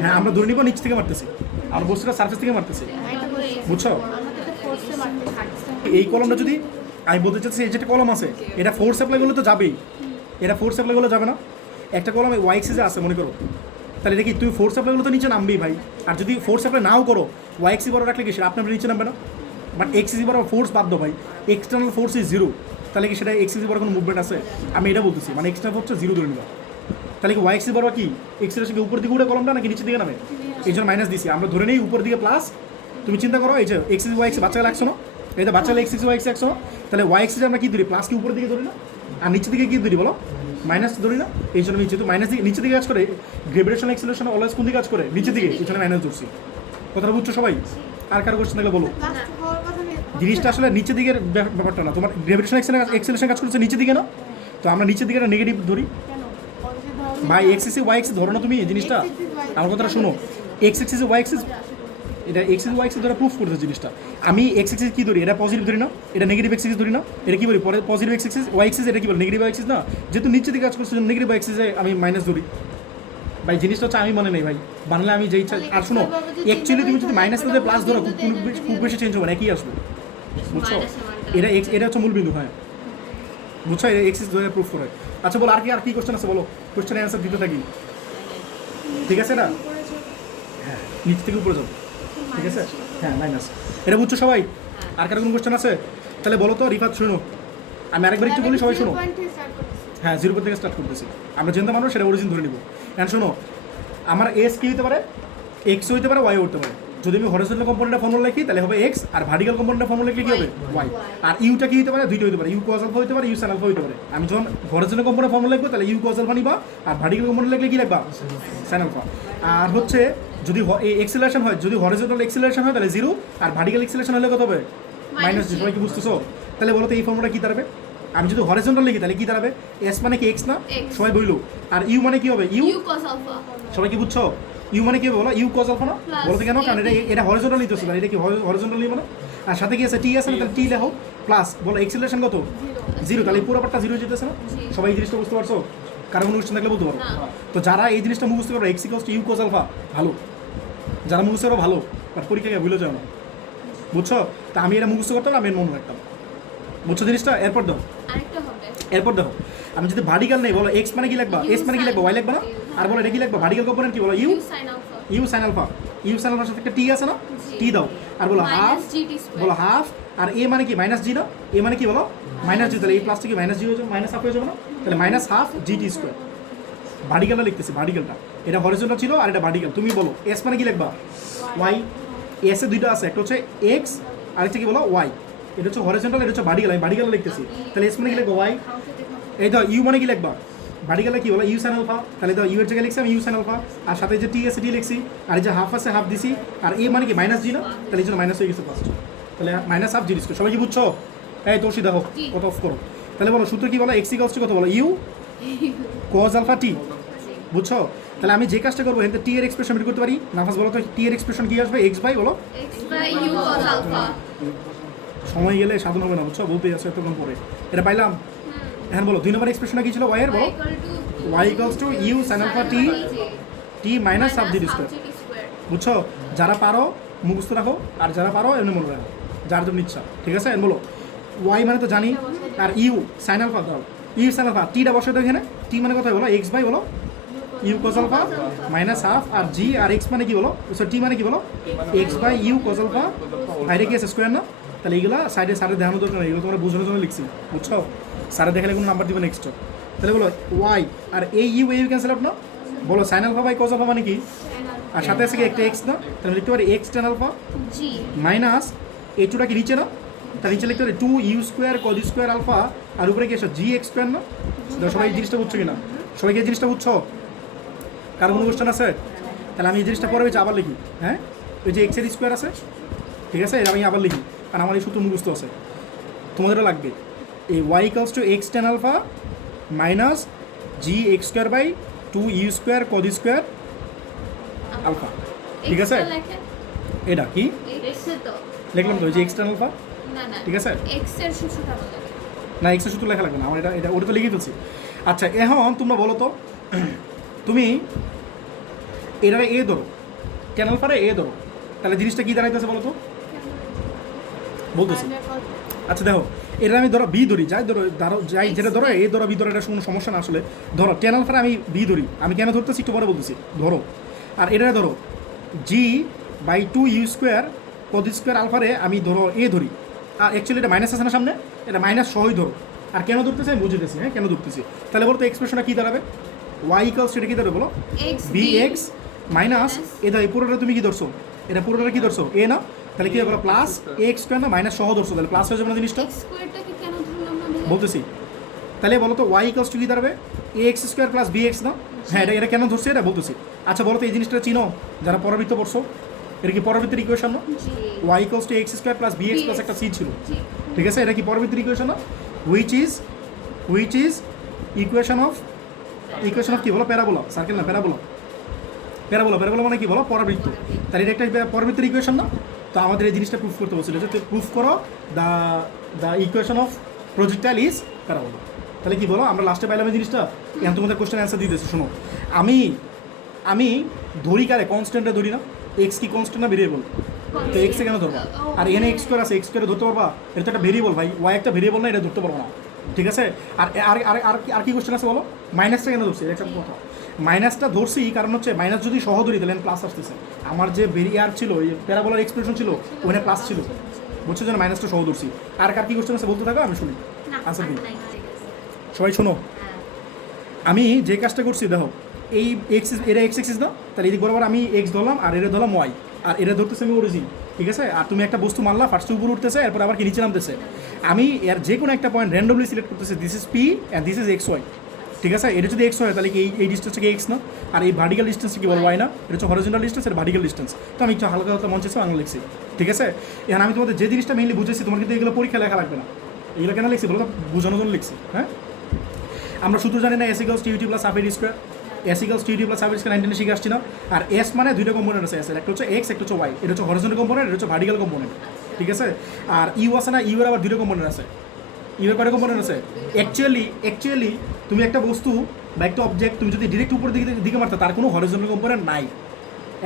হ্যাঁ আমরা ধরে নিব নিচ থেকে মারতেছি, আর বস্তুটা সার্ফেস থেকে মারতেছি, বুঝছো? এই কলমটা যদি আমি বলতে চাচ্ছি, এই যেটা কলম আছে এটা ফোর্স অ্যাপ্লাই করলে তো যাবেই, এটা ফোর্স অ্যাপ্লাই করলে যাবে না। একটা কলমে ওয়াই এক্সিসে আছে মনে করো, তাহলে এটা কি তুমি ফোর্স অ্যাপ্লাইগুলো তো নিচে নামবেই ভাই। আর যদি ফোর্স অ্যাপ্লাই নাও করো, ওয়াই এক্সি বড় রাখলে কি সেটা আপনার নিচে নামবে না? বাট এক্সিসি বড় ফোর্স বাধ্য ভাই, এক্সটার্নাল ফোর্স ইজ জিরো, তাহলে কি সেটা এক্সিসি বড় কোনো মুভমেন্ট আছে? আমি এটা বলতেছি, মানে এক্সটার্নাল ফোর্সটা জিরো ধরে নিবা, তাহলে কি ওয়াই এক্সি বড় কি এক্সিলেশন উপর দিকে উঠে কলমটা নাকি নিচের দিকে নামে? এই জন্য মাইনাস দিছি আমরা, ধরে নেই উপর দিকে প্লাস। তুমি চিন্তা করো এই যে এক্সিস ওয়াই এক্সি বাচ্চাকে লাগছো না, এটা বাচ্চা এক্সিস ওয়াই এক্সি একশো, তাহলে ওয়াই এক্সিস আমরা কি ধরি? প্লাস কি উপরের দিকে ধরি না? আর নিচের দিকে কি ধরি বলো? মাইনাস ধরি না? এই জন্য যেহেতু মাইনাস দিকে নিচের দিকে কাজ করে, গ্রেভিটেশন এক্সিলেশন অলওয়েজ কোন দিকে কাজ করে? নিচের দিকে, এই জন্য মাইনাস ধরছি। কথাটা বুঝছো সবাই? আর কারো কোশ্চেন থাকলে বলো। জিনিসটা আসলে নিচের দিকের ব্যাপারটা না, তোমার গ্রেভিটেশন এক্সিলেশন কাজ করছে নিচের দিকে না, তো আমরা নিচের দিকে নেগেটিভ ধরি। ভাই এক্সিসি ওয়াই এক্সি ধরো না তুমি এই জিনিসটা, আমার কথাটা শোনো। এক্স এক্সিস ওয়াই এক্সিস, এটা এক্সিস ওয়াই এক্সিস ধরে প্রুফ করতে জিনিসটা। আমি এক্স এক্সিস কি ধরি? এটা পজিটিভ ধরি না, এটা নেগেটিভ এক্সিস ধরি না, এটা কি বলি পরে পজিটিভ এক্সিস ওয়াই এক্সিস, এটা কি বলি নেগেটিভ ওয়াই এক্সিস না, যেহেতু নিচে দিকে কাজ করছে নেগেটিভ ওয়াই এক্সিসে আমি মাইনাস ধরি। ভাই জিনিসটা হচ্ছে আমি মনে নেই ভাই, বাংলা আমি যেই ইচ্ছা। আর শোনো অ্যাকচুয়ালি তুমি যদি মাইনাস ধরে প্লাস ধরো খুব বেশি চেঞ্জ হবে না, একই আসবে, বুঝছো? এটা এটা হচ্ছে মূল বিন্দু। হ্যাঁ বুঝছো, এটা এক্সিস ধরে প্রুফ করে। আচ্ছা বলো আর কি কোশ্চেন আছে বলো, কোশ্চেনের অ্যান্সার দিতে থাকি, ঠিক আছে? না হ্যাঁ নিচ থেকে উপরে যাও, ঠিক আছে? হ্যাঁ মাইনাস, এটা বুঝছো সবাই? আর কারো কোনো কোশ্চেন আছে? তাহলে বলো তো রিফাত, শোনো আমি আরেকবার একটু বলি, সবাই শোনো। হ্যাঁ 0 থেকে স্টার্ট করতেছি আমরা, যেহেতু মানুষ সেটা অরিজিন ধরে নিব। এখন শোনো, আমার এস কি হতে পারে? এক্স হইতে পারে, ওয়াই হতে পারে। যদি আমি হরিজন্টাল কম্পোনেন্টের ফর্মুলা লিখি তাহলে হবে এক্স, আর ভার্টিক্যাল কম্পোনেন্টের ফর্মুলা লিখলে কি হবে? ওয়াই। আর ইউটা কি হতে পারে? দুইটা হতে পারে, ইউ কজ আলফা হতে পারে, ইউ সাইন আলফা হতে পারে। আমি যখন হরিজন্টাল কম্পোনেন্টের ফর্মুলা লিখবো তাহলে ইউ কজ আলফা নিবা, আর ভার্টিক্যাল কম্পোনেন্ট লিখলে কি লিখবা? Sign alpha. আর হচ্ছে যদি এক্সিলারেশন হয়, যদি হরিজন্টাল এক্সিলারেশন হয় তাহলে 0, আর ভার্টিক্যাল এক্সিলারেশন হলে কত হবে? মাইনাস। সবাই কি বুঝতেছো? তাহলে বলো তো এই ফর্মুলা কি দাঁড়াবে? আমি যদি হরিজন্টাল লিখি তাহলে কি দাঁড়াবে? এস মানে কি এক্স না? সবাই বইলো। আর ইউ মানে কি হবে? ইউ cos alpha সবাই কি বুঝছো? ইউ মানে কি বলো? ইউ কজ আলফা না? বলতে কেন? কারণ এটা হরিজন্টাল নিতেছে, এটা কি হরিজন্টাল নিব না? আর সাথে কি আছে? টি আছে না, তাহলে টি লেখো প্লাস বলো এক্সিলারেশন কত? 0, তাহলে পুরো পার্টটা 0 যেতেছে না? সবাই এই জিনিসটা বুঝতে পারছো? কারো কোনো কোশ্চেন থাকলে বলতে পারো। তো যারা এই জিনিসটা মুখস্থ করো X equals to U cos alpha, ভালো। যারা মুখস্থ করো ভালো, বাট পরীক্ষায় ভুলে যাও না, বুঝছো? তা আমি এটা মুখস্থ করতাম, আমি এর মনে রাখতাম, বুঝছো জিনিসটা? এরপর দাও, আরেকটা হবে এরপর দেখো আমি যদি ভার্টিক্যাল নেই বলো এক্স মানে কি লিখবা? এস মানে কি লিখবা? ওয়াই লিখবা না? আর বলো এটা কি লিখবা? ভার্টিক্যাল কম্পোনেন্ট কি বলো? U sin alpha U sine alpha. U sine আলফার সাথে একটা টি আছে না? টি দাও। আর বলো হাফ, minus gt square বলো হাফ। আর এ মানে কি? মাইনাস জি না? এ মানে কি বলো? মাইনাস জি, তাহলে এই প্লাসটা কি মাইনাস জি হয়ে যাবে? মাইনাস হাফ হয়ে যাবে না? তাহলে মাইনাস হাফ জি টি স্কোয়ার। ভার্টিক্যালটা লিখতেছি, ভার্টিক্যালটা এটা হরিজন্টাল ছিল আর এটা ভার্টিক্যাল। তুমি বলো এস মানে কি লিখবা? ওয়াই। এস এ দুইটা আছে, একটা হচ্ছে এক্স আর একটা কি বলো? ওয়াই। এটা হচ্ছে হরিজন্টাল, এটা হচ্ছে ভার্টিক্যাল। আমি ভার্টিক্যাল লিখতেছি, তাহলে এস মানে কি লিখবা? ওয়াই। এই তো ইউ মানে কি লিখবা? ভার্টিক্যালে কি বলো? U sine alpha. তাহলে তো ইউ এর জায়গায় লিখছি আমি ইউ সাইন আলফা, আর সাথে যে টি আছে টি লিখছি, আর এই যে হাফ আছে হাফ দিছি, আর এ মানে কি মাইনাস জি না? তাহলে এই জন্য মাইনাস হয়ে গেছে ফার্স্ট, তাহলে মাইনাস হাফ জি স্কোয়ার। সবাই কি বুঝছো? এই তোর দেখো কত অফ করো। তাহলে বলো সূত্র কি বলো? এক্স ইকুয়ালস টু কত বলো? ইউ কজ আলফা টি, বুঝছো? তাহলে আমি যে কাজটা করবো এখানে টি এর এক্সপ্রেশন বের করতে পারি। নাফাস বলো তো টি এর এক্সপ্রেশন কি আসবে? এক্স বাই বলো x by u cos alpha সময় গেলে সাধন হবে না, বুঝছো? বলতে যাচ্ছ এতক্ষণ পরে, এটা পাইলাম। এখন বলো 2 নম্বর এক্সপ্রেশনটা কি ছিল? ওয়াই এর বলো y equals to u sin alpha t t minus half g square, বুঝছো? যারা পারো মুখস্থ রাখো, আর যারা পারো এমনি মনে রাখো, যার জন্য ইচ্ছা, ঠিক আছে? বলো y মানে তো জানি, আর u sin alpha দাও, u sin alpha t টা বসে দাও এখানে। t মানে কত বলো? x বাই বলো u cos alpha minus half, আর g আর x মানে কি বলো? সো t মানে কি বলো? x by u cos alpha, বাইরে কি আছে? স্কোয়ার না? তাহলে এইগুলো সাইডে সাইডে দেখানো দরকার নেই, এগুলো তোমরা বোঝানোর জন্য লিখছি, বুঝছো? সারে দেখালে কোনো নাম্বার দিবে নেক্সট। তাহলে বলো ওয়াই আর এই ইউ ক্যান্সেল আউট না? বলো sine alpha by cos alpha মানে কি? আর সাথে আছে কি একটা এক্স না? তাহলে লিখতে পারি X tan alpha g minus এই টুটা কি নিচে না? তার নিচে লিখতে পারি 2 you square cos square alpha, আর উপরে কি আছে? জি এক্স স্কোয়ার না? সবাই এই জিনিসটা বুঝছো কিনা? সবাই কি এই জিনিসটা বুঝছো? কার কোনো কোশ্চেন আছে? তাহলে আমি এই জিনিসটা পরে হয়েছে আবার লিখি। হ্যাঁ ওই যে এক্স এর স্কোয়ার আছে, ঠিক আছে? এটা আমি আবার লিখি, কারণ আমার এই সূত্র মুখস্থ আছে, তোমাদেরও লাগবে। এই Y equals to X tan alpha minus G X square by 2 you square cos square alpha, ঠিক আছে? এটা কি x এর তো লিখলাম তো? ওই যে এক্স টেন আলফা, না না ঠিক আছে? x এর সূত্রটা বলো। না এক্সের সূত্র লেখা লাগবে না আমার, এটা এটা ওটা তো লিখে ফেলছি। আচ্ছা এখন তোমরা বলো তো, তুমি এটারে এ ধরো, টেন আলফারে এ ধরো, তাহলে জিনিসটা কী দাঁড়াইতেছে বলো তো? বলতেছি। আচ্ছা দেখো এটা আমি ধরো বি ধরি যাই যেটা ধরো এ ধরো বি ধরো এটা কোনো সমস্যা না আসলে। ধরো টেন আলফার আমি বি ধরি, আমি কেন ধরতেছি একটু পরে বলতেছি। ধরো আর এটা ধরো জি বাই 2u² কজ স্কোয়ার আলফারে আমি ধরো এ ধরি, আর অ্যাকচুয়ালি এটা মাইনাস আছে না সামনে, এটা মাইনাস সহই ধরো। আর কেন ধরতেছি আমি বুঝতেছি, হ্যাঁ কেন ধরতেছি। তাহলে বলো তো এক্সপ্রেশনটা কী দাঁড়াবে? ওয়াই ইকালস সেটা কী দাঁড়াবে বলো? বি এক্স মাইনাস এটা এই পুরোটা তুমি কী ধরছো? এটা পুরোটা কী ধরছো? এ না? তাহলে কী হবে প্লাস এ এক্স স্কোয়ার না মাইনাস সহ ধরছো, তাহলে প্লাস হয়ে যাবে না জিনিসটা? এক্স স্কোয়ারটাকে কেন ধরলাম না ভাইয়া? বলতেছি তাহলে বলো তো ওয়াই ইকালস টু কী দাঁড়াবে? A X square plus B X না? হ্যাঁ এটা কেন ধরছে এটা বলতেছি। আচ্ছা বলো তো এই জিনিসটা চিনো যারা পরবৃত্ত পড়ছো? এটা কি পরবৃত্তের ইকুয়েশন না? জি Y equals to X square plus B X plus একটা সি ছিল, জি ঠিক আছে? এটা কি পরবৃত্তের ইকুয়েশন না? হুইচ ইজ ইকুয়েশন অফ কি বলো? প্যারাবোলা, সার্কেল না প্যারাবোলা। প্যারাবোলা মানে কি বলো? পরাবৃত্ত। তাহলে এটা একটা পরবৃত্তের ইকুয়েশন না? তো আমাদের এই জিনিসটা প্রুফ করতে বলছিল যে প্রুফ করো the equation of projectile is parabola. তাহলে কি বলো? আমরা লাস্টে পাইলাম এই জিনিসটা। এখন তোমাদের কোশ্চেন অ্যান্সার দিতেছি, শোনো। আমি ধরি কারে? কনস্ট্যান্টে ধরি না? এক্স কি কনস্ট্যান্ট না ভেরিয়েবল? তো এক্সে কেন ধরবা? আর এনে এক্স স্কোয়ার আছে, এক্স স্কোয়ারে ধরতে পারবা? এটা তো একটা ভেরিয়েবল ভাই, ওয়াই একটা ভেরিয়েবল না, এটা ধরতে পারবো না, ঠিক আছে? আর আর আর আর কি কোশ্চেন আছে বলো? মাইনাসটা কেন ধরছি? একটা কথা, মাইনাসটা ধরছি কারণ হচ্ছে মাইনাস যদি সহ ধরি তাহলে প্লাস আসতেছে। আমার যে ভেরিয়ার ছিল, এই প্যারাবোলার এক্সপ্রেশন ছিল, ওখানে প্লাস ছিল, বুঝছো যেন মাইনাসটা সহ ধরছি। আর কি কোশ্চেন আছে বলতে থাকো, আমি শুনি, আনসার দিই। সবাই শোনো, আমি যে কাজটা করছি দেখো, এই এক্স এটা এক্স এক্সিস না, তাহলে এদিক বরাবর আমি এক্স ধরলাম আর এটা ধরলাম ওয়াই, আর এটা ধরতেছে আমি অরিজিন, ঠিক আছে? আর তুমি একটা বস্তু মারলা, ফার্স্টে উপরে উঠতেছে, এরপর আবার কি নিচে নামতেছে। আমি এর যে কোনো একটা পয়েন্ট র্যান্ডমলি সিলেক্ট করতেছি, this is P and this is X Y, ঠিক আছে? এটা যদি এক্স হয় তাহলে কি এই ডিস্টেন্সটাকে এক্স না? আর এই ভার্টিক্যাল ডিস্টেন্স কি বল ওয়াই না? এটা হচ্ছে হরিজন্টাল ডিস্টেন্স, আর ভার্টিক্যাল ডিস্টেন্স। তো আমি একটু হালকা হালকা মঞ্চে বাংলা লিখছি, ঠিক আছে? এখন আমি তোমাদের যে জিনিসটা মেইনলি বুঝেছি, তোমার কিন্তু এগুলো পরীক্ষা লেখা লাগবে না। এগুলো কেন লিখছি বলো তো? বোঝানোর জন্য লিখছি, হ্যাঁ? আমরা শুধু জানি না S equals to UT plus half এর square, S equals to UT plus half এর স্কোয়ার 19 শিখে আসছি না? আর এস মানে দুইটা কম্পোনেন্ট আছে, এস এর একটা হচ্ছে এক্স, একটা হচ্ছে ওয়াই। এটা হচ্ছে হরিজন্টাল কম্পোনেন্ট, এটা হচ্ছে ভার্টিক্যাল কম্পোনেন্ট, ঠিক আছে? আর ইউ আছে না, ইউ এর আবার দুইটা কম্পোনেন্ট আছে। ইউ এর কয়টা কম্পোনেন্ট আছে? অ্যাকচুয়ালি তুমি একটা বস্তু বা একটা অবজেক্ট তুমি যদি ডিরেক্ট উপরের দিকে মারতা, তার কোনো হরিজন্টাল কম্পোনেন্ট নাই।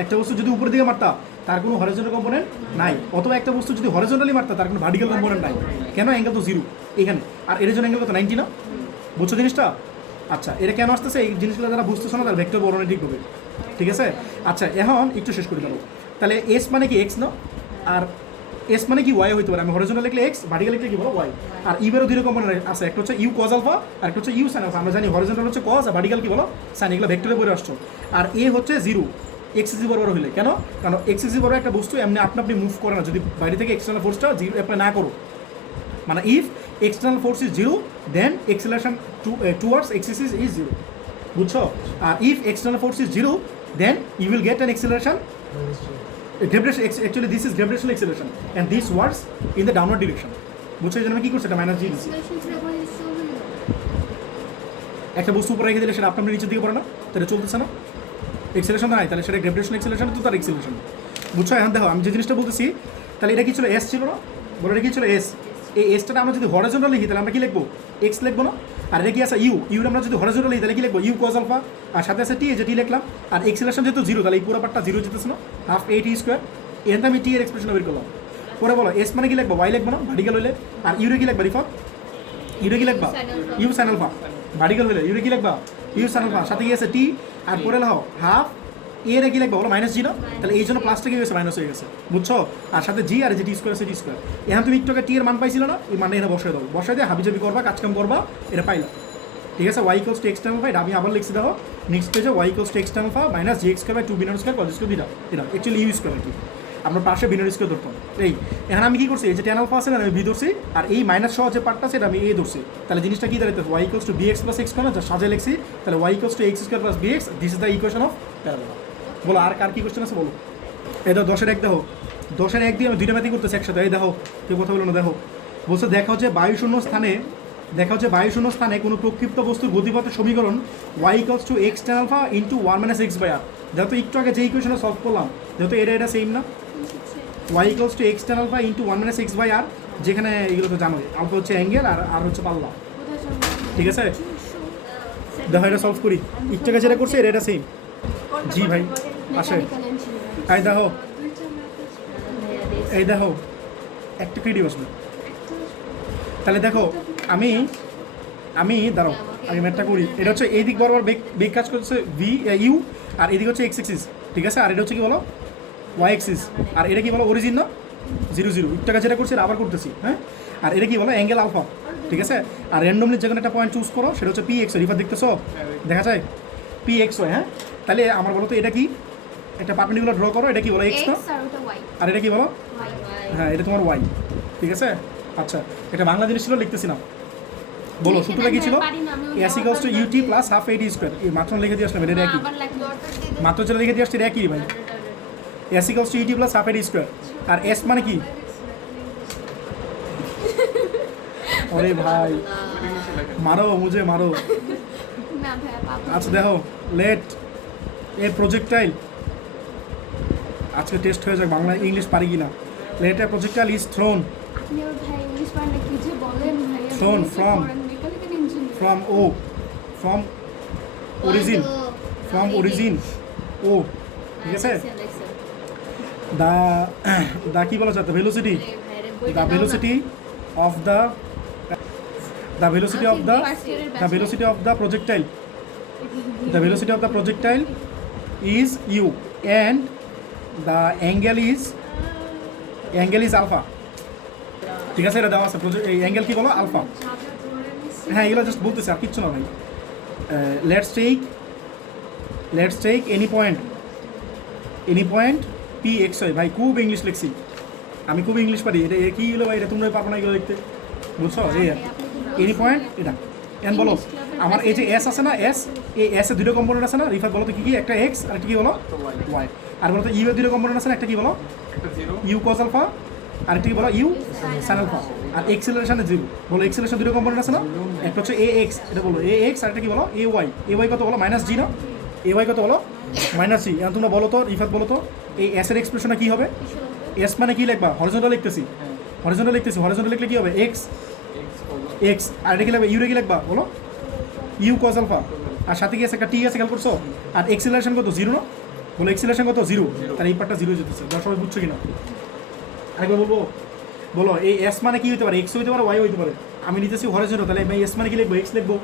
একটা বস্তু যদি উপরের দিকে মারতা, তার কোনো হরিজন্টাল কম্পোনেন্ট নাই। অথবা একটা বস্তু যদি হরিজন্টালি মারতা, তার কোনো ভার্টিক্যাল কম্পোনেন্ট নাই। কেন? অ্যাঙ্গেল তো 0 এখানে, আর এর জন্য অ্যাঙ্গেল কত? 90 না? বুঝছো জিনিসটা? আচ্ছা, এটা কেন আসতেছে? এই জিনিসগুলো যারা বুঝতেছো না তার ভেক্টর বর্ণনা ঠিক হবে, ঠিক আছে? আচ্ছা এখন একটু শেষ করে দেবো। তাহলে এস মানে কি এক্স না? আর এস মানে কি ওয়াই হইতে পারে। আমি হরিজন্টাল লিখলে এক্স, ভার্টিক্যাল লিখলে কি বলো? ওয়াই। আর ইউরও দুই রকম আছে, একটা হচ্ছে ইউ কজ আলফা আর একটা হচ্ছে ইউ সাইন আলফা। আমরা জানি হরিজন্টাল হচ্ছে কজ আর ভার্টিক্যাল কি বলো? সাইন। এগুলো ভেক্টরে পড়ে আসছো। আর এ হচ্ছে 0 এক্স ইজি বরাবর হইলে। কেন? কারণ এক্স ইজি বরাবর একটা বস্তু এমনি আপনি মুভ করে না যদি বাইরে থেকে এক্সটার্নাল ফোর্সটা 0 অ্যাপ্লাই না করো। মানে if external force is 0 then acceleration towards X is 0, বুঝছো? আর if external force is 0 then you will get an acceleration gravitation. Actually this is gravitational acceleration and this works in the downward direction, বুঝছো? এই জন্য আমি কি করছি, এটা minus জি দিচ্ছি। একটা বস্তু উপরে রেখে দিলে সেটা আপনার নিচের দিকে পড়ে না, তাহলে চলতেছে না, এক্সেলেশন নাই, তাহলে সেটা গ্র্যাভিটেশনাল এক্সেলেশন তো তার এক্সেলেশন, বুঝছো? এখন দেখো আমি যে জিনিসটা বলতেছি, তাহলে এটা কি ছিল? এস ছিল না? বলে এটা কি ছিল? এস। এই এসটা আমরা যদি হরিজন্টাল লিখি তাহলে আমরা কি লিখবো? এক্স লিখবো না? আর এটা কি আছে? ইউ। ইউ আমরা যদি হরিজন্টাল লিখি তাহলে কি লিখবো? ইউ কজ আলফা, আর সাথে আছে টি, এই যে টি লিখলাম। আর এক্সেলেশন যেহেতু 0, তাহলে এই পুরো পার্টটা 0 যেতেছে না, হাফ এ টি স্কোয়ার। এখানে আমি টি এর এক্সপ্রেশন বের করলাম। পরে বলো এস মানে কি লিখবো? ওয়াই লিখবো না ভার্টিক্যাল হইলে? আর ইউরে কি লিখবা? রিফা ইউরে কি লিখবা? U sine alpha. ভার্টিক্যাল হইলে ইউরে কি লিখবা? U sine alpha. সাথে কি আছে? টি। আর পরে লাও হাফ এর কি লিখবা বলো? মাইনাস জি না? তাহলে এই জন্য প্লাসটা কি হয়েছে? মাইনাস হয়ে গেছে, বুঝছো? আর সাথে জি আর যে টি স্কোয়ার আছে টি স্কোয়ার। এখন তুমি একটু টি এর মান পাইছিল না, এই মানে এটা বসাই দাও, বসাই দিয়ে হাবিজাবি করবা, কাজকাম করবা, এটা পাইলা, ঠিক আছে? Y equals to X term phi. আমি আবার লিখছি দেখো next page, Y equals to X term phi minus G X square by 2 বিনোড স্কোয়ার কজ স্কোয়ার এটা অ্যাকচুয়ালি ইউ স্কোয়ার আর কি, আমরা পাশে বিনোড স্কোয়ার ধরতাম। এই এখন আমি কি করছি? এই যে টেন আলফা আছে না, আমি বি ধরছি, আর এই মাইনাস সহ যে পার্টটা সেটা আমি এ ধরছি। তাহলে জিনিসটা কি দাঁড়াইতে? Y equals to B X plus X square, যা সাজে লিখছি। তাহলে Y equals to X square plus B X, this is the equation of parabola. বলো আর কার কি কোশ্চেন আছে বলো? এই দেখো 10-এর 1 দেখো, 10-এর 1 দিয়ে আমি দুইটা ম্যাথই করতেছি একসাথে। এই দেখো কেউ কথা বলো না, দেখো বলছে দেখা হচ্ছে বায়ুশূন্য স্থানে কোনো প্রক্ষিপ্ত বস্তুর গতিপথের সমীকরণ Y equals to X tan alpha into 1 minus X by R. যেহেতু একটু আগে যে ইকুয়েশনটা সলভ করলাম, যেহেতু এটা সেম না, Y equals to X tan alpha into 1 minus X by R, যেখানে এগুলো তো জানোই, আলফা হচ্ছে অ্যাঙ্গেল আর হচ্ছে পাল্লা, ঠিক আছে? দেখো এটা সলভ করি, একটু আগে যেটা করছে এটা সেম। জি ভাই আসে, এই দেখো একটা ক্রিয়েটিভ আসবে, তাহলে দেখো আমি দাঁড়াও আগে ম্যাথটা করি। এটা হচ্ছে এই দিক বরাবর বেগ কাজ করছে ভি ইউ, আর এদিকে হচ্ছে এক্স এক্সিস, ঠিক আছে? আর এটা হচ্ছে কি বলো ওয়াই এক্সিস, আর এটা কি বলো অরিজিন না 0 0, একটু টাকা যেটা করছি এটা আবার করতেছি, হ্যাঁ? আর এটা কি বলো অ্যাঙ্গেল আলফা, ঠিক আছে? আর র্যান্ডমলি যে কোনো একটা পয়েন্ট চুজ করো, সেটা হচ্ছে পি এক্স, রিফার দেখতেছো দেখা যায় পি এক্স ওয়াই, হ্যাঁ? তাহলে আমার বলো তো এটা কি, একটা পারপেন্ডিকুলার ড্র করো, এটা কি বলো এক্স না, এক্স আর ওটা ওয়াই। আর এটা কি বলো ওয়াই। হ্যাঁ এটা তোমার ওয়াই, ঠিক আছে? আচ্ছা এটা বাংলা জিনিস ছিল, লিখতেছি না, বলো সূত্রটা কি ছিল? S equals to UT plus half AD square. এই মাত্র লিখে দিয়ে আসলাম, এটা একই, আবার লাগলো অর্থাৎ মাত্র যেটা লিখে দিয়ে আসছে এটা একই ভাই। S equals to UT plus half AD square, আর এস মানে কি? আরে ভাই মারো মুঝে মারো। না ভাইয়া পাবো। আচ্ছা দেখো লেট এর প্রজেক্টাইল, আজকে টেস্ট হয়ে যাক বাংলা ইংলিশ পারি কিনা। লেট এর প্রজেক্টাইল ইজ থ্রোন আপনি ওর ভাই ইংলিশ পারেন না, কি যে বলেন ভাইয়া। Thrown from mechanical engineer. From O, from origin, from origin O, ঠিক আছে? দা কি বলা যায়, the velocity, the velocity of the velocity of the projectile, the velocity of the projectile is u and the angle is alpha, ঠিক আছে? এটা দেওয়া আছে এই অ্যাঙ্গেল কি বলো আলফা, হ্যাঁ এগুলো জাস্ট বলতেছে আর কিচ্ছু না ভাই। Let's take any point P X Y. ভাই খুব ইংলিশ লিখছি আমি, খুব ইংলিশ পারি, এটা কি হলো ভাই, এটা তোমরা পারবো না এগুলো লিখতে, বুঝছো? এই এনি পয়েন্ট এটা এন বলো। আমার এই যে এস আছে না, এই এস এর দুটো কম্পোনেন্ট আছে না, রিফার বলো তো কি কি, একটা এক্স আর একটা কি বলো ওয়াই, আর বলো তো ইউ এর দুটো কম্পোনেন্ট আছে না, একটা কি বলো একটা 0 ইউ কজ আলফা, আরেকটা কি বলো ইউ সাইন আলফা, আর এক্সেলারেশনে 0 বলো। এক্সেলারেশন দুটো কম্পোনেন্ট আছে না, একটা হচ্ছে এ এক্স, এটা বলো এ এক্স, আর একটা কি বলো এ ওয়াই কত বলো মাইনাস জি না, এ ওয়াই কত বলো মাইনাস জি। এখন তোমরা বলো তো রিফার বলো তো এই এস এর এক্সপ্রেশনটা কি হবে? এস মানে কি লিখবা, হরিজন্টাল লিখতেছি, হরিজন্টাল লিখলে কি হবে এক্স এক্স, আর এটা কি লাগবে ইউ রে কি লিখবা বলো ইউ কজ আলফা, আর সাথে কি আছে একটা টি আছে খেয়াল করছো, আর এক্সেলারেশন কত 0 না, বলো এক্সেলারেশন কত 0, তাহলে এই পার্টটা 0 যেতেছে। যা সবাই বুঝছো কিনা আরেকবার বলবো, বলো এই এস মানে কি হতে পারে, এক্স হতে পারে ওয়াই হতে পারে। আমি নিতেছি হরিজন্টাল, তাহলে আমি এস মানে কি লিখবো এক্স লিখবো,